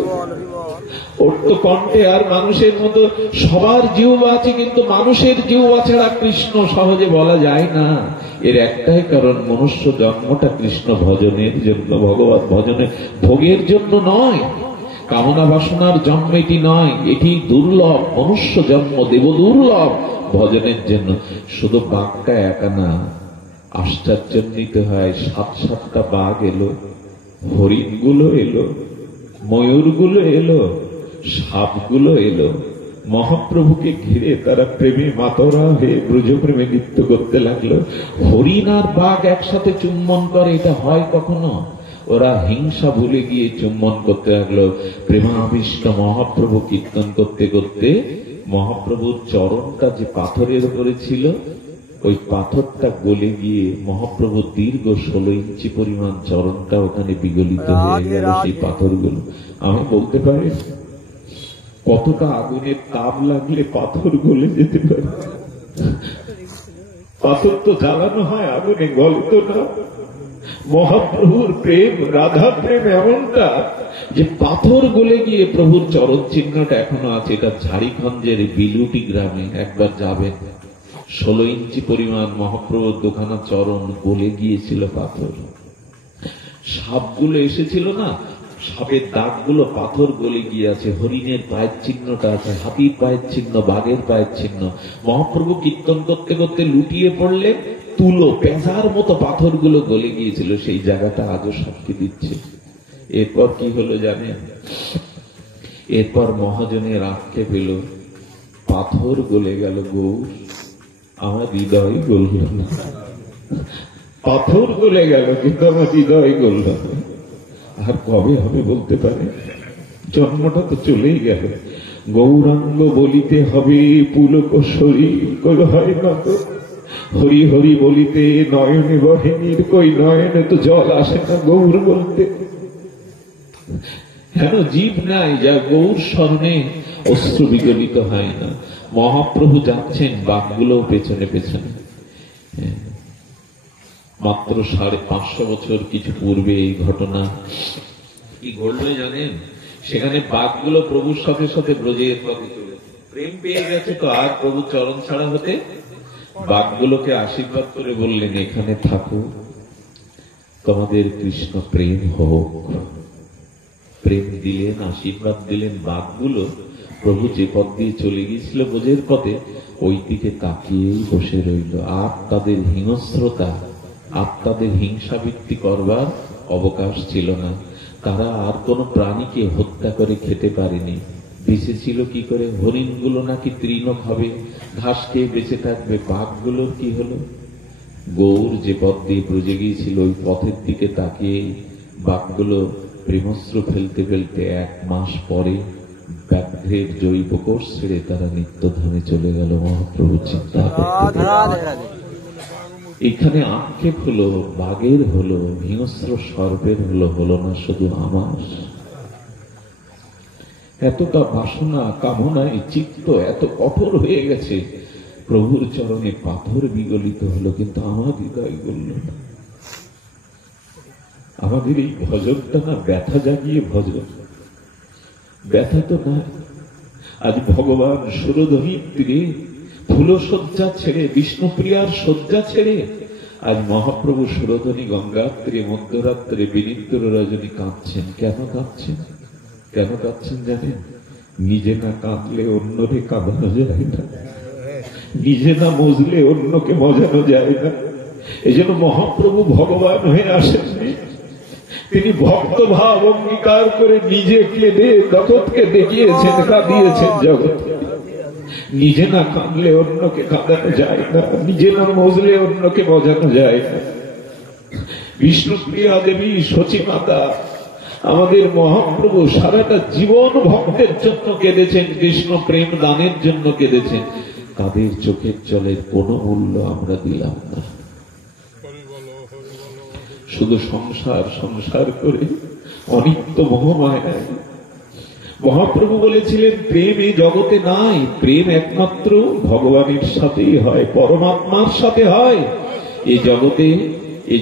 ওর তো কণ্ঠে আর মানুষের মতো সবার জিহ্বা আছে, কিন্তু মানুষের জিহ্বা ছাড়া কৃষ্ণ সহজে বলা যায় না। এর একটাই কারণ, মনুষ্য জন্মটা কৃষ্ণ ভজনের জন্য, ভগবত ভজনের ভোগের জন্য নয়, কামনা বাসনার জন্ম এটি নয়, এটি দুর্লভ মনুষ্য জন্ম, দেব দুর্লভ ভজনের জন্য। শুধু বাঘটা একা না, আশ্চর্যান্বিত হয়, 7-7টা বাঘ এলো, হরিণগুলো এলো, ময়ূরগুলো এলো, সাপগুলো এলো, মহাপ্রভুকে ঘিরে তারা প্রেমে মাতরা হয়ে ব্রজপ্রেমে নৃত্য করতে লাগলো। হরিণ আর বাঘ একসাথে চুম্বন করে, এটা হয় কখনো? ওরা হিংসা ভুলে গিয়ে চুম্বন করতে লাগলো। প্রেমাবিষ্ট মহাপ্রভু কীর্তন করতে করতে মহাপ্রভুর চরণটা যে পাথরের উপরে ছিল, ওই পাথরটা গলে গিয়ে মহাপ্রভুর দীর্ঘ 16 ইঞ্চি পরিমাণ চরণটা ওখানে বিগলিত হয়ে গেল। সেই পাথরগুলো, আমি বলতে পারি কতটা আগুনের তাপ লাগলে পাথর গলে যেতে পারে? পাথর তো জ্বালানো হয়, আগুনে গলে তো না। মহাপ্রভুর প্রেম, রাধা প্রেম এমনটা যে পাথর গলে গিয়ে প্রভুর চরণ চিহ্নটা এখনো আছে। এটা ঝাড়খণ্ডের বিলুটি গ্রামে, একবার যাবেন। 16 ইঞ্চি পরিমাণ মহাপ্রভুর দোকানা চরণ গলে গিয়েছিল পাথর। সাপগুলো এসেছিল না, সাপের দাগগুলো পাথর গলে গিয়ে আছে। হরিণের পায়ের চিহ্নটা আছে, হাতির পায়ের চিহ্ন, বাঘের পায়ের চিহ্ন। মহাপ্রভু কীর্তন করতে করতে লুটিয়ে পড়লে তুলো পেঁচার মতো পাথরগুলো গলে গিয়েছিল। সেই জায়গাটা আজও সাক্ষী দিচ্ছে। এরপর কি হলো জানেন? এরপর মহাজনের আক্ষেপ এলো, পাথর গলে গেল গৌর, আমার হৃদয় গলল না। পাথর গলে গেল কিন্তু আমার হৃদয় গলল না। আর কবে হবে বলতে পারে? জন্মটা তো চলেই গেল। গৌরাঙ্গ বলিতে হবে পুলক শরীর, হয় না তো? হরি হরি বলিতে নয়নে বহে নীর, কই নয়নে তো জল আসে না গৌর বলতে। কেন জীব নাই যা গৌর স্মরণে অশ্রু বিগলিত হয় না? মহাপ্রভু যাচ্ছেন, বাঘগুলো পেছনে পেছনে। মাত্র 550 বছর কিছু পূর্বে এই ঘটনা কি ঘটলো জানেন? সেখানে বাঘগুলো প্রভুর সাথে সাথে ব্রজের পথে চলে, প্রেম পেয়ে গেছে তো আর প্রভু চরণ ছাড়া হতে। বাঘগুলোকে আশীর্বাদ করে বললেন, এখানে থাকো, তোমাদের কৃষ্ণ প্রেম হোক। প্রেম দিলেন, আশীর্বাদ দিলেন। বাঘগুলো প্রভু যে পথ দিয়ে চলে গিয়েছিল ব্রজের পথে, ওই দিকে তাকিয়েই বসে রইল। আর তাদের হিংস্রতা, আর তাদের হিংসাবৃত্তি করবার অবকাশ ছিল না। তারা আর কোন প্রাণীকে হত্যা করে খেতে পারেনি। বেঁচে ছিল কি করে? হরিণগুলো নাকি তৃণ খাবে, ঘাস খেয়ে বেঁচে থাকবে। বাঘগুলোর কি হলো? গৌর যে পথ দিয়ে ব্রজে গিয়েছিল ওই পথের দিকে তাকিয়ে বাঘগুলো প্রেমস্ত্র ফেলতে ফেলতে 1 মাস পরে ব্যাঘ্রের জৈব কোষ ছেড়ে তারা নিত্যধামে চলে গেল। মহাপ্রভু চিন্তা করতে এখানে আক্ষেপ হলো, বাঘের হলো, হিংস্র সর্পের হলো, হলো না শুধু আমার। এতটা বাসনা কামনায় চিত্ত এত কঠোর হয়ে গেছে, প্রভুর চরণে পাথর বিগলিত হলো, কিন্তু আমার হৃদয় গলল না। আমাদের এই ভজনটা না ব্যথা জাগিয়ে ভজন, ব্যথা তো না। আজ ভগবান সুরধনীর তীরে ফুলশয্যা ছেড়ে, বিষ্ণুপ্রিয়ার শয্যা ছেড়ে আজ মহাপ্রভু সুরধনী গঙ্গার তীরে মধ্যরাত্রে বিনিদ্র রজনী কাঁদছেন। কেন কাঁদছেন? কেন কাঁদছেন জানেন? নিজে না কাঁদলে অন্যকে কাঁদানো যায় না, নিজে না মজলে অন্যকে মজানো যায় না। এই জন্য মহাপ্রভু ভগবান হয়ে আসেননি, তিনি ভক্ত ভাব অঙ্গীকার করে নিজে কেঁদে জগৎকে দেখিয়েছেন, কাঁদিয়েছেন জগৎকে। নিজে না কাঁদলে অন্যকে কাঁদানো যায় না, নিজে না মজলে অন্যকে মজানো যায় না। বিষ্ণুপ্রিয়া দেবী সচী মাতা আমাদের মহাপ্রভু সারাটা জীবন ভক্তের জন্য কেঁদেছেন, কৃষ্ণ প্রেম দানের জন্য কেঁদেছেন। তাদের চোখের জলের কোনো মূল্য আমরা দিলাম না, শুধু সংসার সংসার করে অনিত্য মোহমায়ায়। মহাপ্রভু বলেছিলেন প্রেম এই জগতে নাই, প্রেম একমাত্র ভগবানের সাথেই হয়, পরমাত্মার সাথে হয়। এই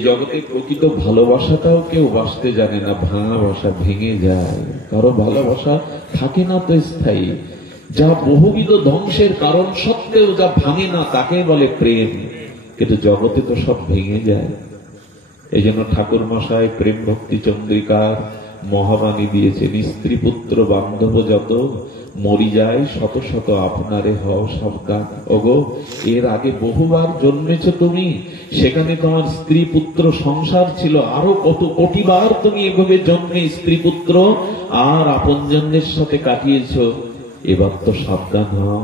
জগতে প্রকৃত ভালোবাসাটাও কেউ বাসতে জানে না, ভাঙা বাসা ভেঙে যায়, কারো ভালোবাসা থাকে না তো স্থায়ী। যা বহুবিধ ধ্বংসের কারণ সত্ত্বেও যা ভাঙে না তাকে বলে প্রেম, কিন্তু জগতে তো সব ভেঙে যায়। এই জন্য ঠাকুর মশাই প্রেম ভক্তি চন্দ্রিকার মহাবাণী দিয়েছেন, স্ত্রী পুত্র বান্ধব যত মরি যায় শত শত আপনারে হও সাবধান। ওগো, এর আগে বহুবার জন্মেছ তুমি, সেখানে তোমার স্ত্রী পুত্র সংসার ছিল, আরো কত কোটিবার তুমি এভাবে জন্মে স্ত্রী পুত্র আর আপনজনদের সাথে কাটিয়েছ। এবার তো সাবধান হও,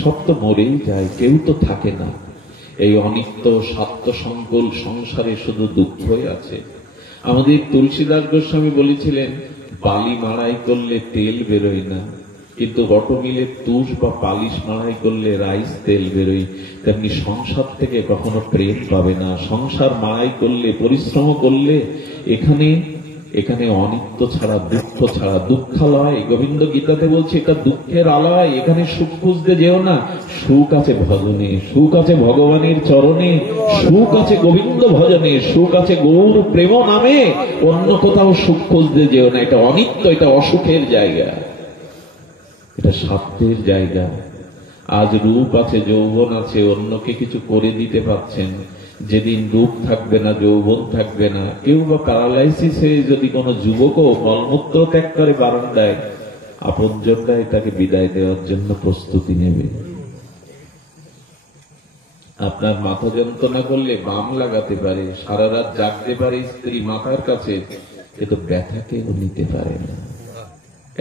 সব তো মরেই যায়, কেউ তো থাকে না। এই অনিত্য স্বার্থ সংকুল সংসারে শুধু দুঃখই আছে। আমাদের তুলসীদাস গোস্বামী বলেছিলেন, বালি মাড়াই করলে তেল বেরোয় না, কিন্তু অটোমিলে তুষ বা পালিশ মাড়াই করলে রাইস তেল বেরোয়। তেমনি সংসার থেকে কখনো প্রেম পাবে না। সংসার মাড়াই করলে, পরিশ্রম করলে এখানে অনিত্য ছাড়া, দুঃখ ছাড়া, দুঃখালয়। গোবিন্দ গীতাতে বলছে এটা দুঃখের আলয়, এখানে সুখ খুঁজতে যেও না। সুখ আছে ভজনে, সুখ আছে ভগবানের চরণে, সুখ আছে গোবিন্দ ভজনে, সুখ আছে গৌর প্রেম নামে। অন্য কোথাও সুখ খুঁজতে যেও না, এটা অনিত্য, এটা অসুখের জায়গা, এটা স্বার্থের জায়গা। আজ রূপ আছে, যৌবন আছে, অন্যকে কিছু করে দিতে পারছেন। যেদিন রূপ থাকবে না, যৌবন থাকবে না, কেউ বা প্যারালাইসিস হয়ে যদি কোনো যুবকও মলমূত্র ত্যাগ করে বারান্দায়, আপনজনরাই তাকে বিদায় দেওয়ার জন্য প্রস্তুতি নেবে। আপনার মাথা যন্ত্রণা করলে বাম লাগাতে পারে, সারা রাত জাগতে পারে স্ত্রী মাথার কাছে, কিন্তু ব্যথা কেউ নিতে পারে না।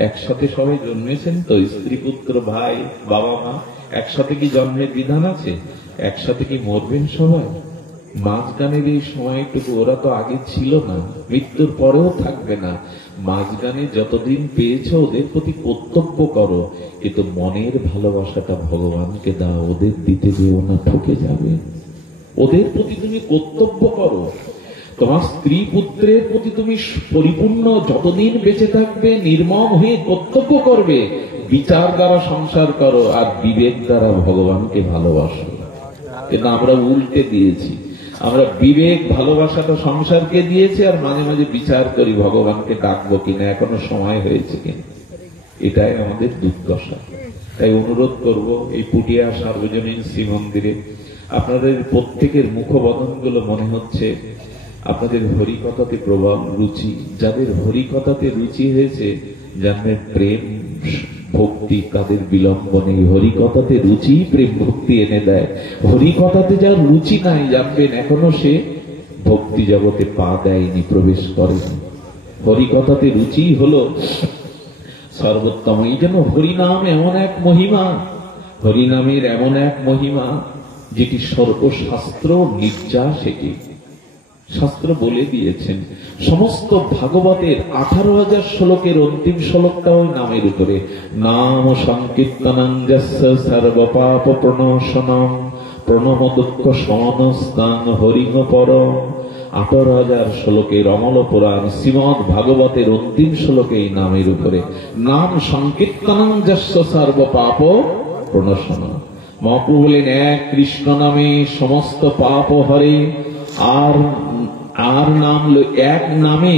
একসাথে সবাই জন্মেছেন তো, স্ত্রী পুত্র ভাই বাবা মা, একসাথে কি জন্মের বিধান আছে? একসাথে কি মরবেন সবাই? মাঝখানের এই সময়টুকু ওরা তো আগে ছিল না, মৃত্যুর পরেও থাকবে না। মাঝখানে যতদিন পেয়েছো ওদের প্রতি কর্তব্য করো, কিন্তু মনের ভালোবাসাটা ভগবানকে দাও, ওদের দিতে যেও না, ঠকে যাবে। ওদের প্রতি তুমি কর্তব্য করো, তোমার স্ত্রী পুত্রের প্রতি তুমি পরিপূর্ণ যতদিন বেঁচে থাকবে নির্মম হয়ে কর্তব্য করবে। বিচার দ্বারা সংসার করো আর বিবেক দ্বারা ভগবানকে ভালোবাসো। কিন্তু আমরা উল্টে দিয়েছি, আমরা বিবেক ভালোবাসাটা সংসারকে দিয়েছি আর মাঝে মাঝে বিচার করি ভগবানকে ডাকবো কিনা, এখনো সময় হয়েছে কিনা। এটাই আমাদের দুর্দশা। তাই অনুরোধ করব, এই পুটিয়া সার্বজনীন শ্রীমন্দিরে আপনাদের প্রত্যেকের মুখবদনগুলো মনে হচ্ছে আপনাদের হরিকথাতে প্রবল রুচি। যাদের হরিকথাতে রুচি হয়েছে জানবেন প্রেম ভক্তি তাদের বিলম্ব নেই। হরিকথাতে রুচি প্রেম ভক্তি এনে দেয়। হরিকথাতে যার রুচি নাই জানবেন এখনো সে ভক্তি জগতে পা দেয়নি, প্রবেশ করেনি। হরিকথাতে রুচি হলো সর্বোত্তম। এই জন্য হরিনাম এমন এক মহিমা, হরিনামের এমন এক মহিমা যেটি সর্বশাস্ত্র নির্যাস। এটি শাস্ত্র বলে দিয়েছেন। সমস্ত ভাগবতের 18,000 শ্লোকের অন্তিম শ্লোকটা ওই নামের উপরে। নাম সংকীর্তনং যস্য সর্বপাপ প্রণশনম প্রণম দুঃখ সমনস্তাং হরিং পরম। 18,000 শ্লোকের অমল পুরাণ শ্রীমদ ভাগবতের অন্তিম শ্লোকে এই নামের উপরে নাম সংকীর্তনং যস্য সর্ব পাপ প্রণশন। মহাপ্রভু বলেন এক কৃষ্ণ নামে সমস্ত পাপ হরে, আর নাম এক নামে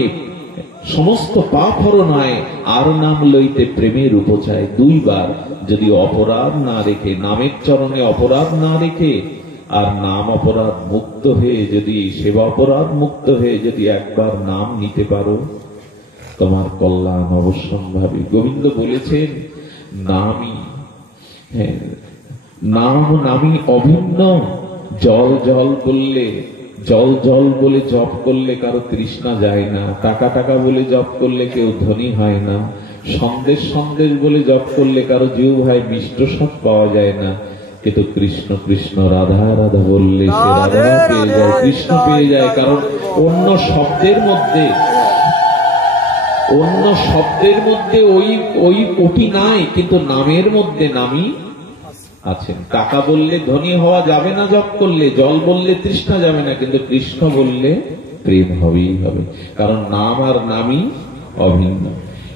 সমস্ত পাপ হর নয়, আর নাম লইতে প্রেমের উপচায়। 2 বার যদি অপরাধ না রেখে, নামের চরণে অপরাধ না রেখে, আর নাম অপরাধ মুক্ত হয়ে যদি, সেবা অপরাধ মুক্ত হয়ে যদি একবার নাম নিতে পারো, তোমার কল্যাণ অবশ্যম্ভাবী। গোবিন্দ বলেছেন নামই, হ্যাঁ, নামই অভিন্ন। জল জল বললে, জল জল বলে জপ করলে কারো তৃষ্ণা যায় না। টাকা টাকা বলে জপ করলে কেউ ধনী হয় না। সন্দেশ সন্দেশ বলে জপ করলে কারো জিহ্বায় মিষ্ট স্বাদ পাওয়া যায় না। কিন্তু কৃষ্ণ কৃষ্ণ রাধা রাধা বললে সে রাধা পেয়ে যায়, কৃষ্ণ পেয়ে যায়। কারণ অন্য শব্দের মধ্যে ওই কোটি নাই, কিন্তু নামের মধ্যে নামই আছেন। টাকা বললে ধনী হওয়া যাবে না জপ করলে, জল বললে তৃষ্ণা যাবে না, কিন্তু কৃষ্ণ বললে প্রেম হবেই হবে। কারণ নাম আর নামই অভিন্ন।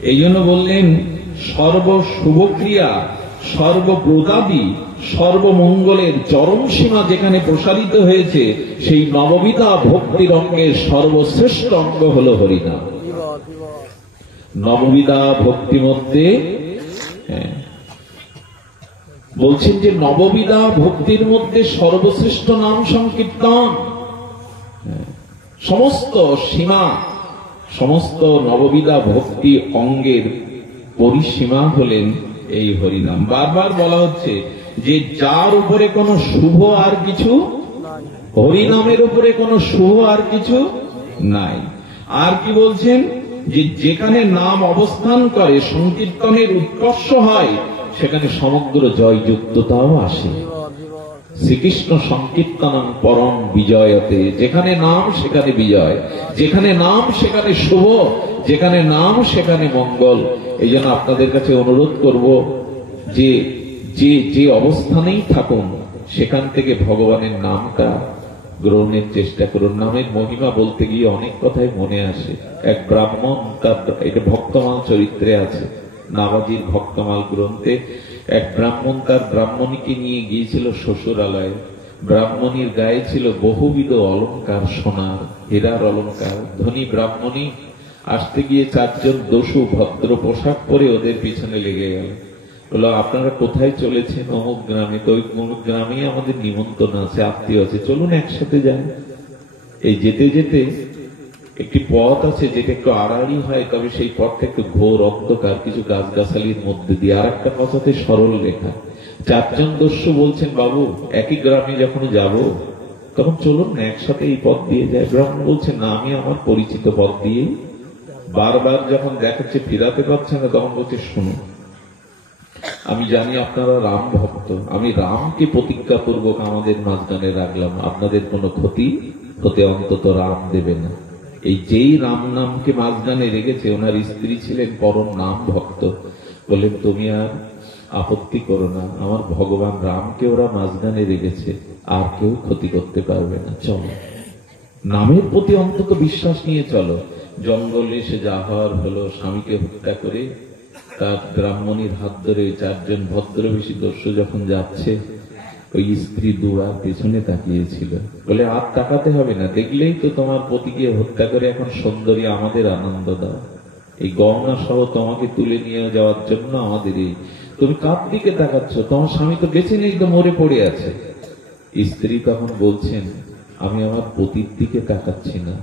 এই জন্য বললেন সর্ব শুভক্রিয়া, সর্বব্রতাদি, সর্বমঙ্গলের চরম সীমা যেখানে প্রসারিত হয়েছে, সেই নববিধা ভক্তির অঙ্গের সর্বশ্রেষ্ঠ অঙ্গ হল হরিনাম। নববিধা ভক্তি মধ্যে বলছেন যে নববিধা ভক্তির মধ্যে সর্বশ্রেষ্ঠ নাম সংকীর্তন। সমস্ত সীমা, সমস্ত নববিধা ভক্তি অঙ্গের পরিসীমা হলেন এই হরিনাম। বারবার বলা হচ্ছে যে যার উপরে কোনো শুভ আর কিছু, হরিনামের উপরে কোনো শুভ আর কিছু নাই। আর কি বলছেন যে যেখানে নাম অবস্থান করে, সংকীর্তনের উৎকর্ষ হয়, সেখানে সমগ্র জয়যুক্ততাও আসে। শ্রীকৃষ্ণ সংকীর্তনং পরম বিজয়তে। যেখানে নাম সেখানে বিজয়, যেখানে নাম সেখানে শুভ, যেখানে নাম সেখানে মঙ্গল। এই জন্য আপনাদের কাছে অনুরোধ করব যে যে অবস্থানেই থাকুন সেখান থেকে ভগবানের নামটা গ্রহণের চেষ্টা করুন। নামের মহিমা বলতে গিয়ে অনেক কথাই মনে আসে। এক ব্রাহ্মণ, তার এটা ভক্তমাল চরিত্রে আছে, নাবাজির ভক্তমাল গ্রন্থে, এক ব্রাহ্মণ তার ব্রাহ্মণীকে নিয়ে গিয়েছিল শ্বশুরালয়ে। ব্রাহ্মণীর গায়ে ছিল বহুবিধ অলংকার, সোনার হীরার অলংকার। ধনী ব্রাহ্মণী আসতে গিয়ে 4 জন দস্যু ভদ্র পোশাক পরে ওদের পিছনে লেগে গেল। বললো আপনারা কোথায় চলেছেন? অমুক গ্রামে। তো ওই অমুক গ্রামেই আমাদের নিমন্ত্রণ আছে, আত্মীয় আছে, চলুন একসাথে যান। এই যেতে যেতে একটি পথ আছে যেটা একটু আড়াআড়ি হয়, তবে সেই পথটা একটু ঘোর অন্ধকার, কিছু গাছগাছালির মধ্যে দিয়ে। আর একটা কথাতে সরল লেখা। 4 জন দস্যু বলছেন বাবু একই গ্রামে যখন যাব তখন চলুন না একসাথে এই পথ দিয়ে যায়। ব্রাহ্মণ বলছে না, আমি আমার পরিচিত পথ দিয়ে। বারবার যখন দেখাচ্ছে ফিরাতে পারছে না, তখন বলছে শুনুন, আমি জানি আপনারা রাম ভক্ত, আমি রামকে প্রতিজ্ঞাপূর্বক আমাদের মাঝখানে রাখলাম, আপনাদের কোনো ক্ষতি হতে অন্তত রাম দেবে না। এই যেই রাম নামকে মাঝখানে রেখেছে, ওনার স্ত্রী ছিলেন পরম নাম ভক্ত, বললেন তুমি আর আপত্তি করো না, আমার ভগবান রামকে ওরা মাঝখানে রেখেছে, আর কেউ ক্ষতি করতে পারবে না, চলো নামের প্রতি অন্তত বিশ্বাস নিয়ে চলো। জঙ্গলে সে যাহার হলো, স্বামীকে হত্যা করে তার ব্রাহ্মণীর হাত ধরে 4 জন ভদ্রবেশী দস্যু যখন যাচ্ছে, ওই স্ত্রী দুবার পেছনে তাকিয়েছিল, বলে আর তাকাতে হবে না, দেখলেই তো তোমার পতিকে হত্যা করে এখন সুন্দরী আমাদের আনন্দ দাও, এই গহনা সহ তোমাকে তুলে নিয়ে যাওয়ার জন্য আমাদের এই, তুমি কার দিকে তাকাচ্ছ? তোমার স্বামী তো বেঁচে নেই, তো মরে পড়ে আছে। স্ত্রী তখন বলছেন আমি আমার পতির দিকে তাকাচ্ছি না,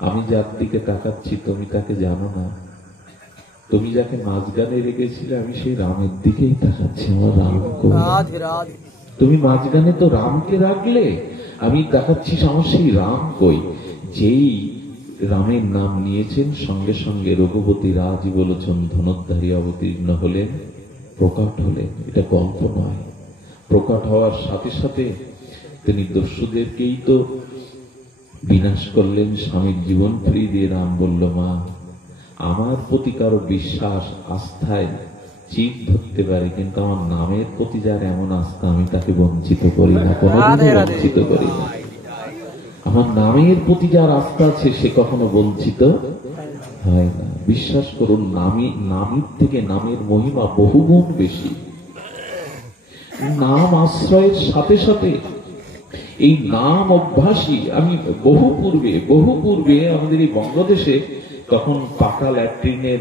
আমি যার দিকে তাকাচ্ছি তুমি তাকে জানো না, তুমি যাকে মাঝখানে রেখেছিলে আমি সেই রামের দিকেই তাকাচ্ছি, আমার রাম কই? তুমি মাঝখানে তো রামকে রাখলে, আমি তাকাচ্ছি আমার সেই রাম কই? যেই রামের নাম নিয়েছেন সঙ্গে সঙ্গে রঘুপতি রাজি বলেছেন ধনুর্ধারী অবতীর্ণ হলেন, প্রকট হলেন। এটা গল্প নয়। প্রকট হওয়ার সাথে সাথে তিনি দস্যুদেরকেই তো বিনাশ করলেন, স্বামীর জীবন ফিরিয়ে দিয়ে রাম বলল মা আমার প্রতি কারো বিশ্বাস আস্থায় চিপ ধরতে পারি, কিন্তু আমার নামের প্রতি যার এমন আস্থা, আমি তাকে বঞ্চিত করি না, কোনোদিনও বঞ্চিত করি না। আমার নামের প্রতি যার আস্থা আছে সে কখনো বঞ্চিত হয় না। বিশ্বাস করুন, নামের থেকে নামের মহিমা বহুগুণ বেশি। নাম আশ্রয়ের সাথে সাথে এই নাম অভ্যাসী, আমি বহু পূর্বে আমাদের এই বঙ্গদেশে তখন পাকা ল্যাট্রিনের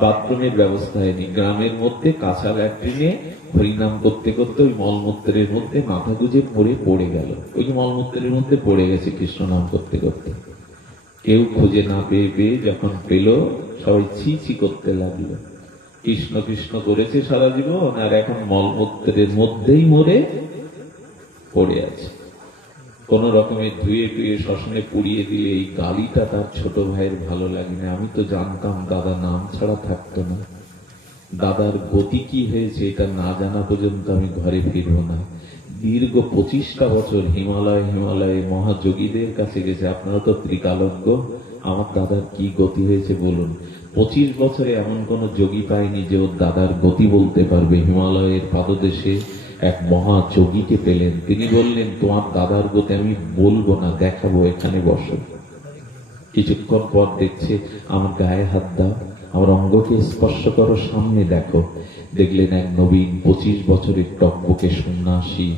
বাথরুমের ব্যবস্থা হয়নি। গ্রামের মধ্যে কাঁচা ল্যাট্রিনে হরিনাম করতে করতে ওই মলমূত্রের মধ্যে মাথা গুজে পড়ে গেল। ওই মলমূত্রের মধ্যে পড়ে গেছে কৃষ্ণ নাম করতে করতে। কেউ খুঁজে না পেয়ে যখন পেল, সবাই ছি ছি করতে লাগলো। কৃষ্ণ কৃষ্ণ করেছে সারা জীবন, আর এখন মলমূত্রের মধ্যেই মরে পড়ে আছে। কোন রকমে ধুয়ে টুয়ে শ্মশানে পুড়িয়ে দিলে এই গালিটা তার ছোট ভাইয়ের ভালো লাগে না। আমি তো জানতাম দাদা নাম ছাড়া থাকতো না, দাদার গতি কি হয়েছে এটা না জানা পর্যন্ত আমি ঘরে ফিরব না। দীর্ঘ 25টা বছর হিমালয়ে মহাযোগীদের কাছে গেছে। আপনারা তো ত্রিকালজ্ঞ, আমার দাদার কি গতি হয়েছে বলুন। 25 বছরে এমন কোন যোগী পায়নি যে ওর দাদার গতি বলতে পারবে। হিমালয়ের পাদদেশে এক মহাযোগীকে পেলেন, তিনি বললেন তোমার দাদার গতি আমি বলবো না, দেখাবো, এখানে বসো। কিছুক্ষণ পর দেখছে আমার গায়ে হাত দাও, আমার অঙ্গকে স্পর্শ করো, সামনে দেখো। দেখলেন এক নবীন 25 বছরের টকবকে সন্ন্যাসী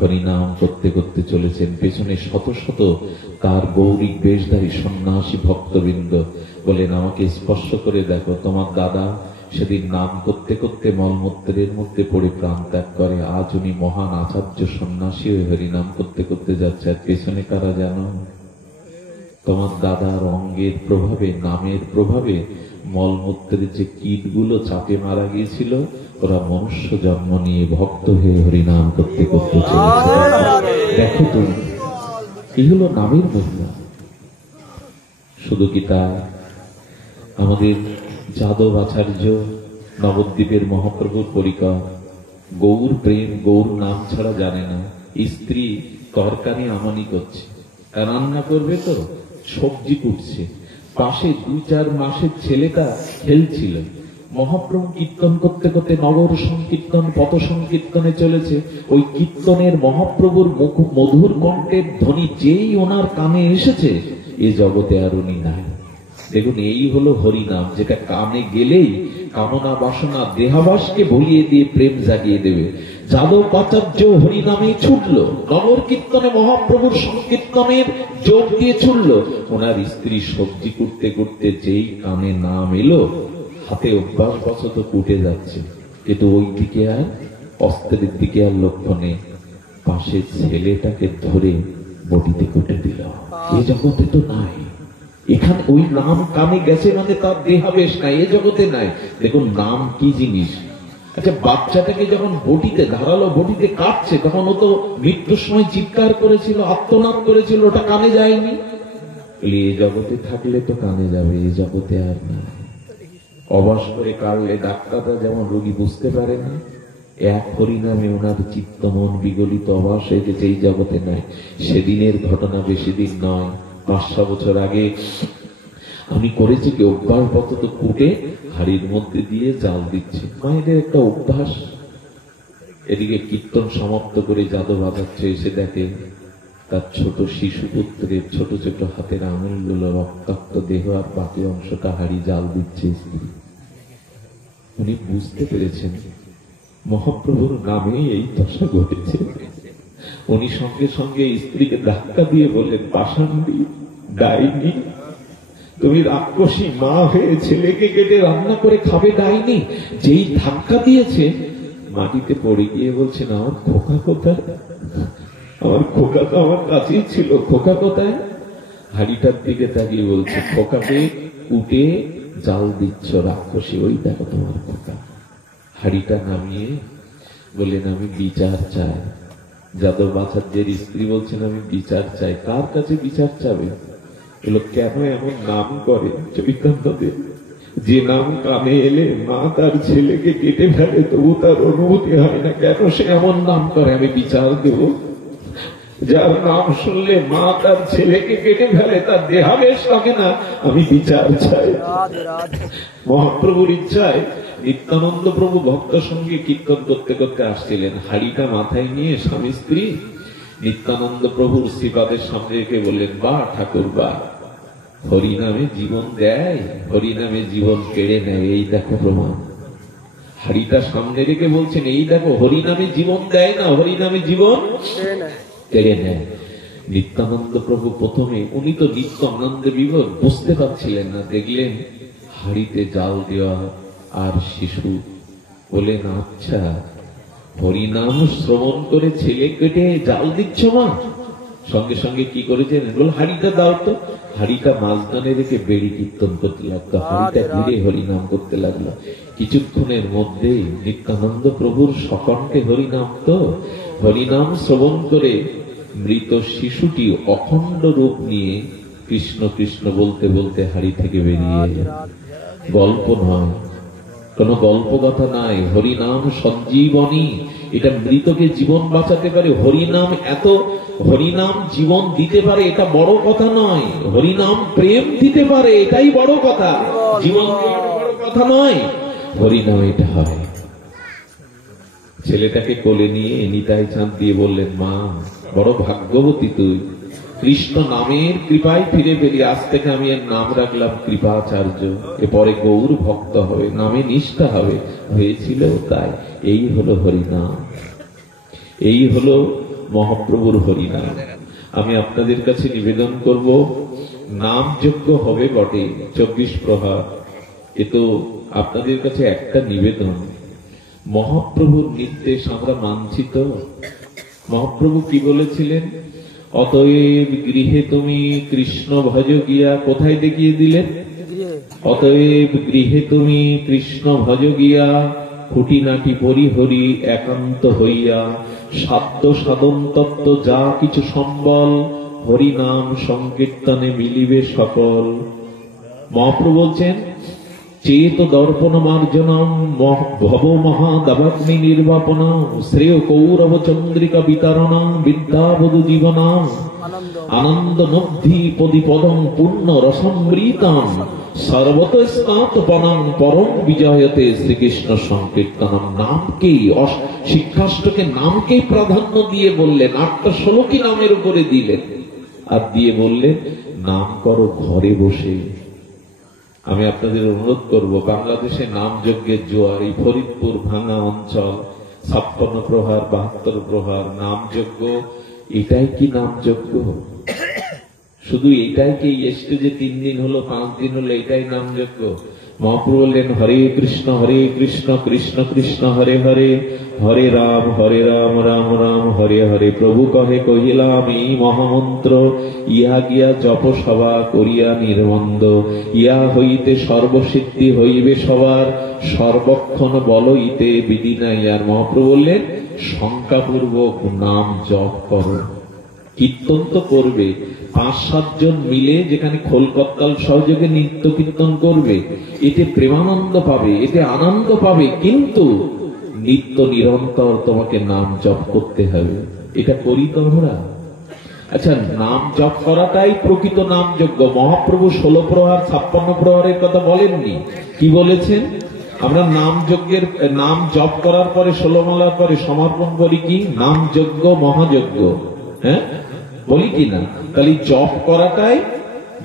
হরিনাম করতে করতে চলেছেন। পেছনে শত শত তার গৌরিক বেশধারী সন্ন্যাসী ভক্তবৃন্দ। বলেন আমাকে স্পর্শ করে দেখো, তোমার দাদা সেদিন নাম করতে করতে মলমূত্রের মধ্যে পড়ে প্রাণ ত্যাগ করে। আজ উনি মহান আচার্য সন্ন্যাসী হয়ে হরিনাম করতে করতে যাচ্ছে। আর পেছনে কারা জানো? তোমার দাদার অঙ্গের প্রভাবে, নামের প্রভাবে মলমূত্রের যে কীটগুলো চাপে মারা গিয়েছিল, ওরা মনুষ্য জন্ম নিয়ে ভক্ত হয়ে হরিনাম করতে করতে চলেছে। দেখো তুমি, এই হলো নামের মহিমা। শুধু কি তাই, আমাদের যাদব আচার্য নবদ্বীপের মহাপ্রভুর পরিকর, গৌর প্রেম, গৌর নাম ছাড়া জানে না। স্ত্রী তরকারি আমানি করছে, রান্না করবে তো সবজি কুটছে, পাশে 2-4 মাসের ছেলেটা খেলছিল। মহাপ্রভু কীর্তন করতে করতে নগর সংকীর্তন, পথ সংকীর্তনে চলেছে। ওই কীর্তনের মহাপ্রভুর মধুর কণ্ঠের ধ্বনি যেই ওনার কানে এসেছে, এ জগতে আর উনি নাই। দেখুন, এই হলো হরিনাম, যেটা কানে গেলেই কামনা বাসনা দেহাবাসকে ভুলিয়ে দিয়ে প্রেম জাগিয়ে দেবে। যাদব আচার্য হরিনামে ছুটল, নগর কীর্তনে মহাপ্রভুর সংকীর্তনের যোগ দিয়ে ছুটল। ওনার স্ত্রী সবজি করতে করতে যেই কানে নাম এলো, হাতে অভ্যাস বশত কুটে যাচ্ছে, কিন্তু ওই দিকে আর অস্ত্রের দিকে আর লক্ষ্য নেই। পাশে ছেলেটাকে ধরে বটিতে কুটে দিল। এ জগতে তো নাই। এখানে ওই নাম কানে গেছে মানে তার দেহাবেশ নাই, এ জগতে নাই। দেখুন নাম কি জিনিস। আচ্ছা, বাচ্চাটাকে যখন বটিতে, ধারালো বটিতে কাটছে, তখন ও তো মৃত্যুর সময় চিৎকার করেছিল, আত্মনাদ করেছিল, ওটা কানে যায়নি। এ জগতে থাকলে তো কানে যাবে, এ জগতে আর না। অবাস করে কাটলে ডাক্তাররা যেমন রোগী বুঝতে পারে না, এক হরিনামে ওনার চিত্ত মন বিগলিত অবাস হয়ে গেছে, এই জগতে নাই। সেদিনের ঘটনা, বেশি দিন নয়, 5-6 বছর আগে আমি করেছি কি, অভ্যাস তো কুটে হাড়ির মধ্যে দিয়ে জাল দিচ্ছে। মায়েদের একটা অভ্যাস। এদিকে কীর্তন সমাপ্ত করে যাদব বাজাচ্ছে, এসে দেখে তার ছোট শিশু পুত্রের ছোট ছোট হাতের আঙুলগুলো রক্তাক্ত দেহ, আর বাকি অংশটা হাড়ি জাল দিচ্ছে স্ত্রী। উনি বুঝতে পেরেছেন মহাপ্রভুর নামে এই দশা ঘটেছে। উনি সঙ্গে সঙ্গে স্ত্রীকে ধাক্কা দিয়ে বললেন, পাষাণ্ডী, ডাইনি, তুমি রাক্ষসী মা হয়ে ছেলেকে কেটে রান্না করে খাবে ডাইনি। যেই ধাক্কা দিয়েছে, মাটিতে পড়ে গিয়ে বলছেন, আমার খোকা কোথায়? আমার খোকা তো আমার কাছেই ছিল, খোকা কোথায়? হাড়িটার দিকে তাকিয়ে বলছে, খোকাকে কুটে জাল দিচ্ছ রাক্ষসী, ওই দেখো তোমার খোকা। হাড়িটা নামিয়ে বললেন, আমি বিচার চাই। যাদব আচার্যের স্ত্রী বলছেন, আমি বিচার চাই। কার কাছে বিচার চাবে? বলল, কেন এমন নাম করে চৈতন্যদেব, যে নাম কানে এলে মা তার ছেলেকে কেটে ফেলে, তবু তার অনুভূতি হয় না, কেন সে এমন নাম করে? আমি বিচার দেব। যার নাম শুনলে মা তার ছেলেকে কেটে ফেলে, তার দেহাবেশ থাকে না, আমি বিচার চাই। মহাপ্রভুর ইচ্ছায় নিত্যানন্দ প্রভু ভক্ত সঙ্গে কীর্তন করতে করতে আসছিলেন, হাড়িটা মাথায় নিয়ে স্বামী স্ত্রী নিত্যানন্দ প্রভুর শ্রীপাদের সামনে রেখে বললেন, বা ঠাকুর বা, হরিনামে জীবন দেয়, হরিনামে জীবন কেড়ে নেয়, এই দেখো প্রমাণ। হাড়িটা সামনে রেখে বলছেন, এই দেখো হরিনামে জীবন দেয় না, হরিনামে জীবন কেড়ে নেয়। নিত্যানন্দ প্রভু প্রথমে, উনি তো নিত্য আনন্দে বিভোর, বুঝতে পারছিলেন না। দেখলেন হাড়িতে জাল দেওয়া আর শিশু, বলেন আচ্ছা হরিনাম শ্রবণ করে ছেলে কেটে জাল দিচ্ছ মা? সঙ্গে সঙ্গে কি করেছেন, বল হাড়িটা দাও তো। হাড়িটা মাঝখানে রেখে বেড়ি কীর্তন করতে লাগলো, হাড়িটা ঘিরে হরিনাম করতে লাগলো। কিছুক্ষণের মধ্যে নিত্যানন্দ প্রভুর সকণ্ঠে হরিনাম, তো হরিনাম শ্রবণ করে মৃত শিশুটি অখণ্ড রূপ নিয়ে কৃষ্ণ কৃষ্ণ বলতে বলতে হাড়ি থেকে বেরিয়ে। গল্প নয়, কোন গল্প কথা নাই, হরিনাম সঞ্জীবনী। এটা মৃতকে জীবন বাঁচাতে পারে, হরিনাম এত, হরিনাম জীবন দিতে পারে, এটা বড় কথা নয়। হরিনাম প্রেম দিতে পারে, এটাই বড় কথা, জীবন বড় কথা নয়। হরিনাম এটা হয়। ছেলেটাকে কোলে নিয়ে নিতাই চাঁদ দিয়ে বললেন, মা বড় ভাগ্যবতী তুই, কৃষ্ণ নামের কৃপায় ফিরে পেলি, আজ থেকে আমি এর নাম রাখলাম কৃপাচার্য, এরপরে গৌর ভক্ত হবে, নামে নিষ্ঠা হবে। হয়েছিল তাই। এই হলো হরিনাম, এই হলো মহাপ্রভুর হরিনাম। আমি আপনাদের কাছে নিবেদন করব, নাম যজ্ঞ হবে বটে 24 প্রহার, এ তো আপনাদের কাছে একটা নিবেদন, মহাপ্রভুর নির্দেশ আমরা মানছি তো? মহাপ্রভু কি বলেছিলেন, অতএব গৃহে তুমি কৃষ্ণ ভজ গিয়া, কোথায় দেখিয়ে দিলেন? অতএব গৃহে তুমি কৃষ্ণ ভজ গিয়া, খুঁটিনাটি পরিহরি একান্ত হইয়া, সাধ্য সাধন তত্ত্ব যা কিছু সম্বল, হরিনাম সংকীর্তনে মিলিবে সকল। মহাপ্রভু বলছেন, চেত দর্পণ মার্জনম ভব মহাদাবাগ্নি নির্বাপনম, শ্রেয় কৌরব চন্দ্রিকা বিতরণম, বিদ্যাবধূ জীবনম, আনন্দ নব্ধি পদিপদম পূর্ণ রসমৃতম, সর্বত স্নাতপনম পরম বিজয়তে শ্রীকৃষ্ণ সংকীর্তনম। নামকেই, শিক্ষাষ্টকে নামকেই প্রাধান্য দিয়ে বললেন, 8টা শ্লোকই নামের উপরে দিলেন, আর দিয়ে বললেন নাম করো ঘরে বসে। আমি আপনাদের অনুরোধ করব, বাংলাদেশে নাম যজ্ঞের জোয়ার, এই ফরিদপুর ভাঙা অঞ্চল, 56 প্রহার 72 প্রহার নাম যজ্ঞ, এটাই কি নাম যজ্ঞ? শুধু এটাই কি স্টেজে 3 দিন হলো 5 দিন হলো এটাই নাম যজ্ঞ? মহাপ্রভু বললেন, হরে কৃষ্ণ কৃষ্ণ কৃষ্ণ হরে হরে, হরে রাম রাম রাম হরে হরে। প্রভু কহে কহিলাম এই মহামন্ত্র, ইহা গিয়া জপ সভা করিয়া নির্মন্দ, ইহা হইতে সর্বসিদ্ধি হইবে সবার, সর্বক্ষণ বলইতে বিধি নাই। আর মহাপ্রভু বললেন, শঙ্কাপূর্বক নাম জপ করো। কীর্তন তো করবে, 5-7 জন মিলে যেখানে খোলকত্তাল সহযোগে নিত্য কীর্তন করবে, এতে প্রেমানন্দ পাবে, এতে আনন্দ পাবে, কিন্তু নিত্য নিরন্তর তোমাকে নাম জপ করতে হবে। এটা করি তো আমরা। আচ্ছা, নাম জপ করাটাই প্রকৃত নাম যজ্ঞ। মহাপ্রভু 16 প্রহার 56 প্রহারের কথা বলেননি, কি বলেছেন? আমরা নাম যজ্ঞের নাম জপ করার পরে 16 মালার পরে সমর্পণ করি কি? নাম যজ্ঞ মহাযজ্ঞ, হ্যাঁ বলি কি না? তাহলে জপ করাটাই,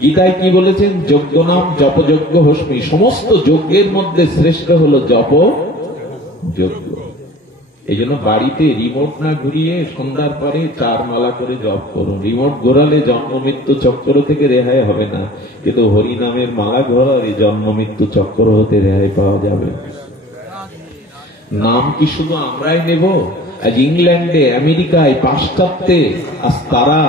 গীতায় কি বলেছেন? যজ্ঞ নাম জপ যজ্ঞ হস্মি, সমস্ত যজ্ঞের মধ্যে শ্রেষ্ঠ হলো জপ যজ্ঞ। এই জন্য বাড়িতে রিমোট না ঘুরিয়ে সন্ধ্যার পরে 4 মালা করে জপ করুন। রিমোট ঘোরালে জন্ম মৃত্যু চক্র থেকে রেহাই হবে না, কিন্তু হরি নামের মালা ঘোরালে জন্ম মৃত্যু চক্র হতে রেহাই পাওয়া যাবে। নাম কি শুধু আমরাই নেব? আজ ইংল্যান্ডে, আমেরিকায়, পাশ্চাত্যে আজ তারা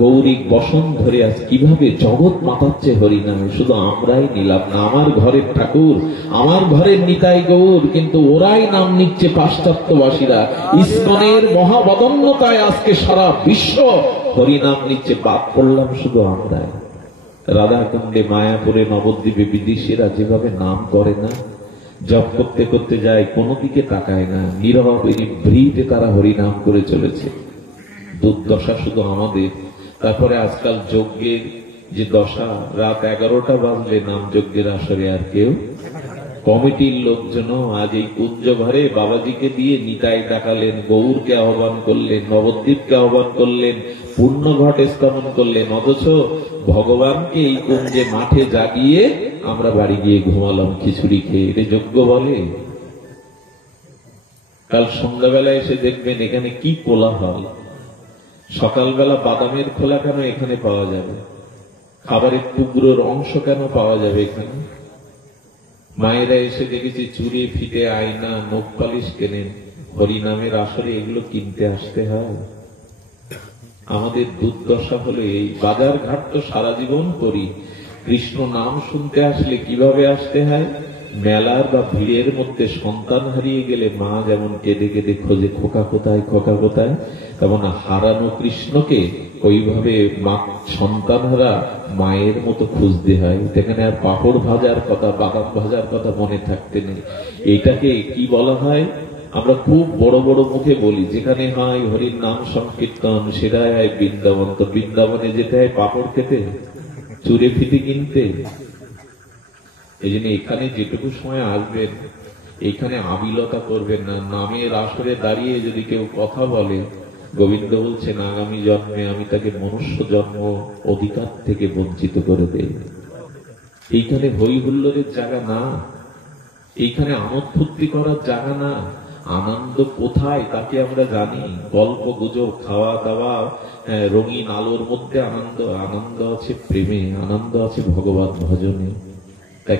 গৌরিক বসন ধরে আজ কিভাবে জগৎ মাতাচ্ছে হরিনামে, শুধু আমরাই নিলাম না। আমার ঘরের ঠাকুর, আমার ঘরের নিতাই গৌর, কিন্তু ওরাই নাম নিচ্ছে পাশ্চাত্যবাসীরা। ইসকনের মহাবদন্যতায় আজকে সারা বিশ্ব হরিনাম নিচ্ছে, বাদ পড়লাম শুধু আমরাই। রাধাকুণ্ডে, মায়াপুরে, নবদ্বীপে বিদেশিরা যেভাবে নাম করে না, জপ করতে করতে যায়, কোনো দিকে তাকায় না, নীরবে নিভৃতে তারা হরিনাম করে চলেছে। দুর্দশা শুধু আমাদের। তারপরে আজকাল যজ্ঞের যে দশা, রাত 11টা বাজলে নাম যজ্ঞের আসরে আর কেউ কমিটির লোকজন আজ এই কুঞ্জ ঘরে বাবাজিকে দিয়ে নিতাই ডাকালেন, গৌরকে আহ্বান করলেন, নবদ্বীপকে আহ্বান করলেন, পূর্ণ ঘট স্থাপন করলেন, অথচ ভগবানকে এই কুঞ্জে মাঠে জাগিয়ে আমরা বাড়ি গিয়ে ঘুমালাম খিচুড়ি খেয়ে। এটা যোগ্য বলে? কাল সন্ধ্যাবেলা এসে দেখবেন এখানে কি কোলাহল। সকালবেলা বাদামের খোলা কেন এখানে পাওয়া যাবে? খাবারের টুকরোর অংশ কেন পাওয়া যাবে এখানে? মায়েরা এসে দেখেছি চুড়ি, ফিতে, আয়না, নখ পালিশ কেনেন। হরিনামের আসরে এগুলো কিনতে আসতে হয়? আমাদের দুর্দশা হলো এই। বাজার ঘাট তো সারা জীবন করি, কৃষ্ণ নাম শুনতে আসলে কিভাবে আসতে হয়? মেলার বা ভিড়ের মধ্যে সন্তান হারিয়ে গেলে মা যেমন কেঁদে কেঁদে খোঁজে খোকা কোথায়, খোকা কোথায়, তেমন হারানো কৃষ্ণকে ওইভাবে মা সন্তানহারা মায়ের মতো খুঁজতে হয়। সেখানে আর পাঁপড় ভাজার কথা, বাদাম ভাজার কথা মনে থাকতে নেই। এটাকে কি বলা হয়? আমরা খুব বড় বড় মুখে বলি, যেখানে হয় হরির নাম সংকীর্তন সেটাই হয় বৃন্দাবন। তো বৃন্দাবনে যেতে হয় পাঁপড় খেতে, চুরে ফিতে কিনতে। এই জন্য এখানে যেটুকু সময় আসবেন এইখানে আবিলতা করবেন না। নামের আসরে দাঁড়িয়ে যদি কেউ কথা বলে, গোবিন্দ বলছেন আগামী জন্মে আমি তাকে মনুষ্য জন্ম অধিকার থেকে বঞ্চিত করে দেই। এইখানে হই হুল্লোড়ের জায়গা না, এইখানে আমোদ ফুর্তি করার জায়গা না। আনন্দ কোথায় তাকে আমরা জানি। গল্প গুজব, খাওয়া দাওয়া, রঙিন আলোর মধ্যে আনন্দ। আনন্দ আছে প্রেমে, আনন্দ আছে ভগবান ভজনে। তাই